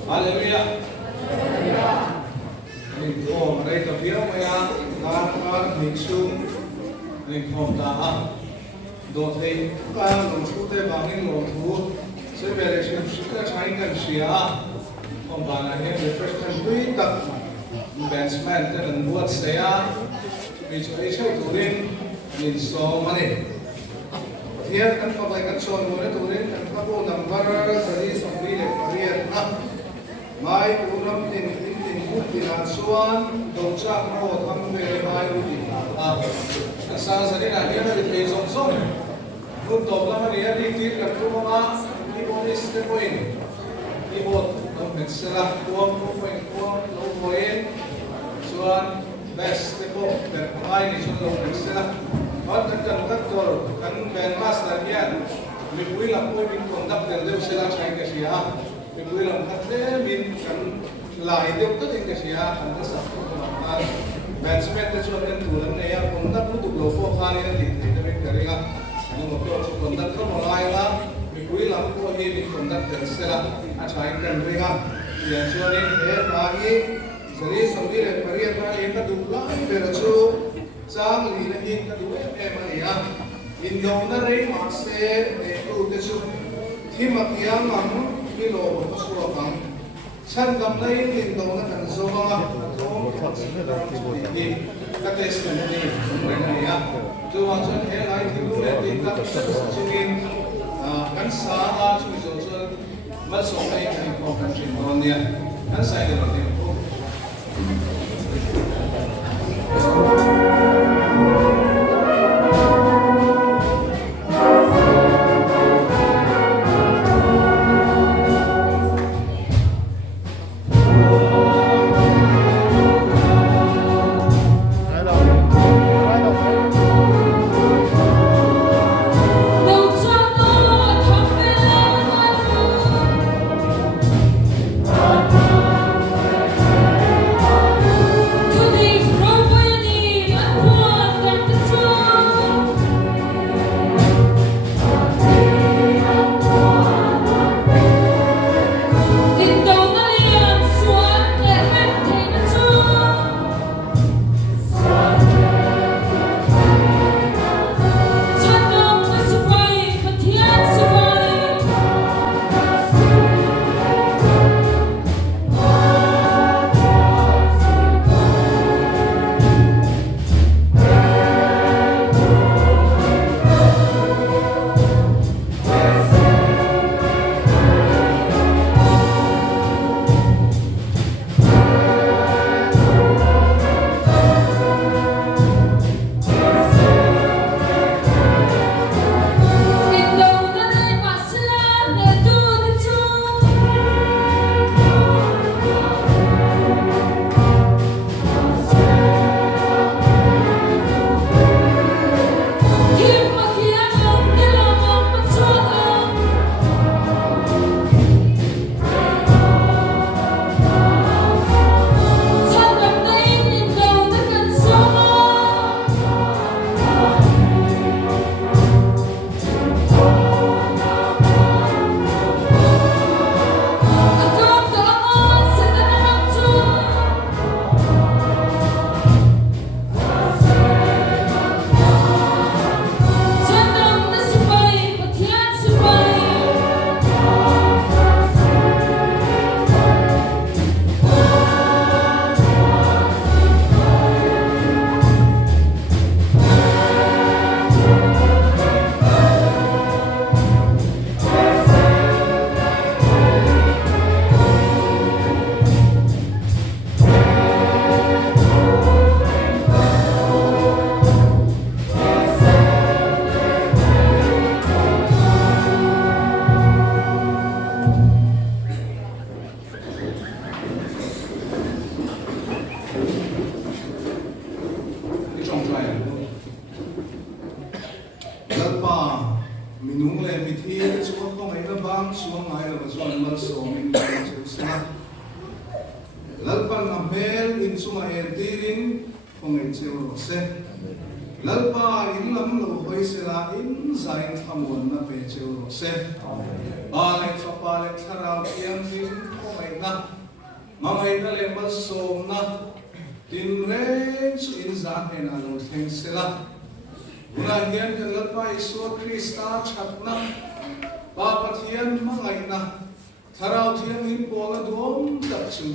Hallelujah. Mình khom đây tập phiếu mày à, ta mình sung, mình khom ta, đồ thấy ta làm chút thế bằng những đồ thú, sẽ về để xem sự trái ngân xìa, khom ta là những refreshment quý tập, advancement thế là buat saya, vì cho ấy chơi tụ lên, mình so mà này. Thiệt anh phải lại anh so một cái tụ lên, anh phải bộ nằm vào cái gì xong đi để phát na. Mai unam tin huktinan suan dongchak mo thambe mai utina asa sari na hian ri thei zong zong rum top lama ri ri tir ka tumama ni bonus te point ni bot dom metsela tuam ko point tuam lo point suan best te ko per mai ni sun lo metsela on kan tor kan ben master hian มีปุ้ยหลังปุ้ยมีคนดับเดินเร็วเสียใช้กันเสียมีปุ้ยหลังพัดเล่มีกันหลายเดียวก็เองกันเสียอันนั้นสักคนละอันแบนสเปนจะชวนเล่นตัวนั้นเนี่ยคนดับรู้ตุกโลโก้พานี่นั่นติดจะไม่เกิดอะไรกันอันนั้นก็คนดับเข้ามาไล่ละมีปุ้ยหลังปุ้ยมีคนดับเดินเสียอาใช้กันเลยครับอย่างชวนเล่นเฮปาฮีสรีสมดีเลยปริยัติมาเองก็ดูไล่เบรชูสร้างลีนหินก็ดูเอ็มอะไรอ่ะอินโดนีเซียมาเซ่เด็กดูเตชูที่มาเที่ยงมันมีโลกสุขภาพฉันกำลังอินโดนีเซียกันโซมาโซมาสิ่งที่เราสุดที่ก็เทสต์นี่ตรงนี้อ่ะตัววันฉันเห็นไอ้ที่รู้เลยที่กับชิงินกันสาอาชุดจนมาส่งให้ที่พอกันชินตอนเนี้ยกันใส่เดี๋ยวนี้lalpa in lam lo hoi sela in zain thamon na pe cheu ro se ale chapale tharau tiam tin khoi na mamai na le mal som na tin re su in za he na lo theng sela una hian kan lalpa isu krista chat na pa pathian mangai na tharau tiam in pola dom tak chu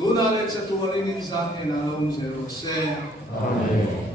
tu na le chatuarin in za he na lo zero se amen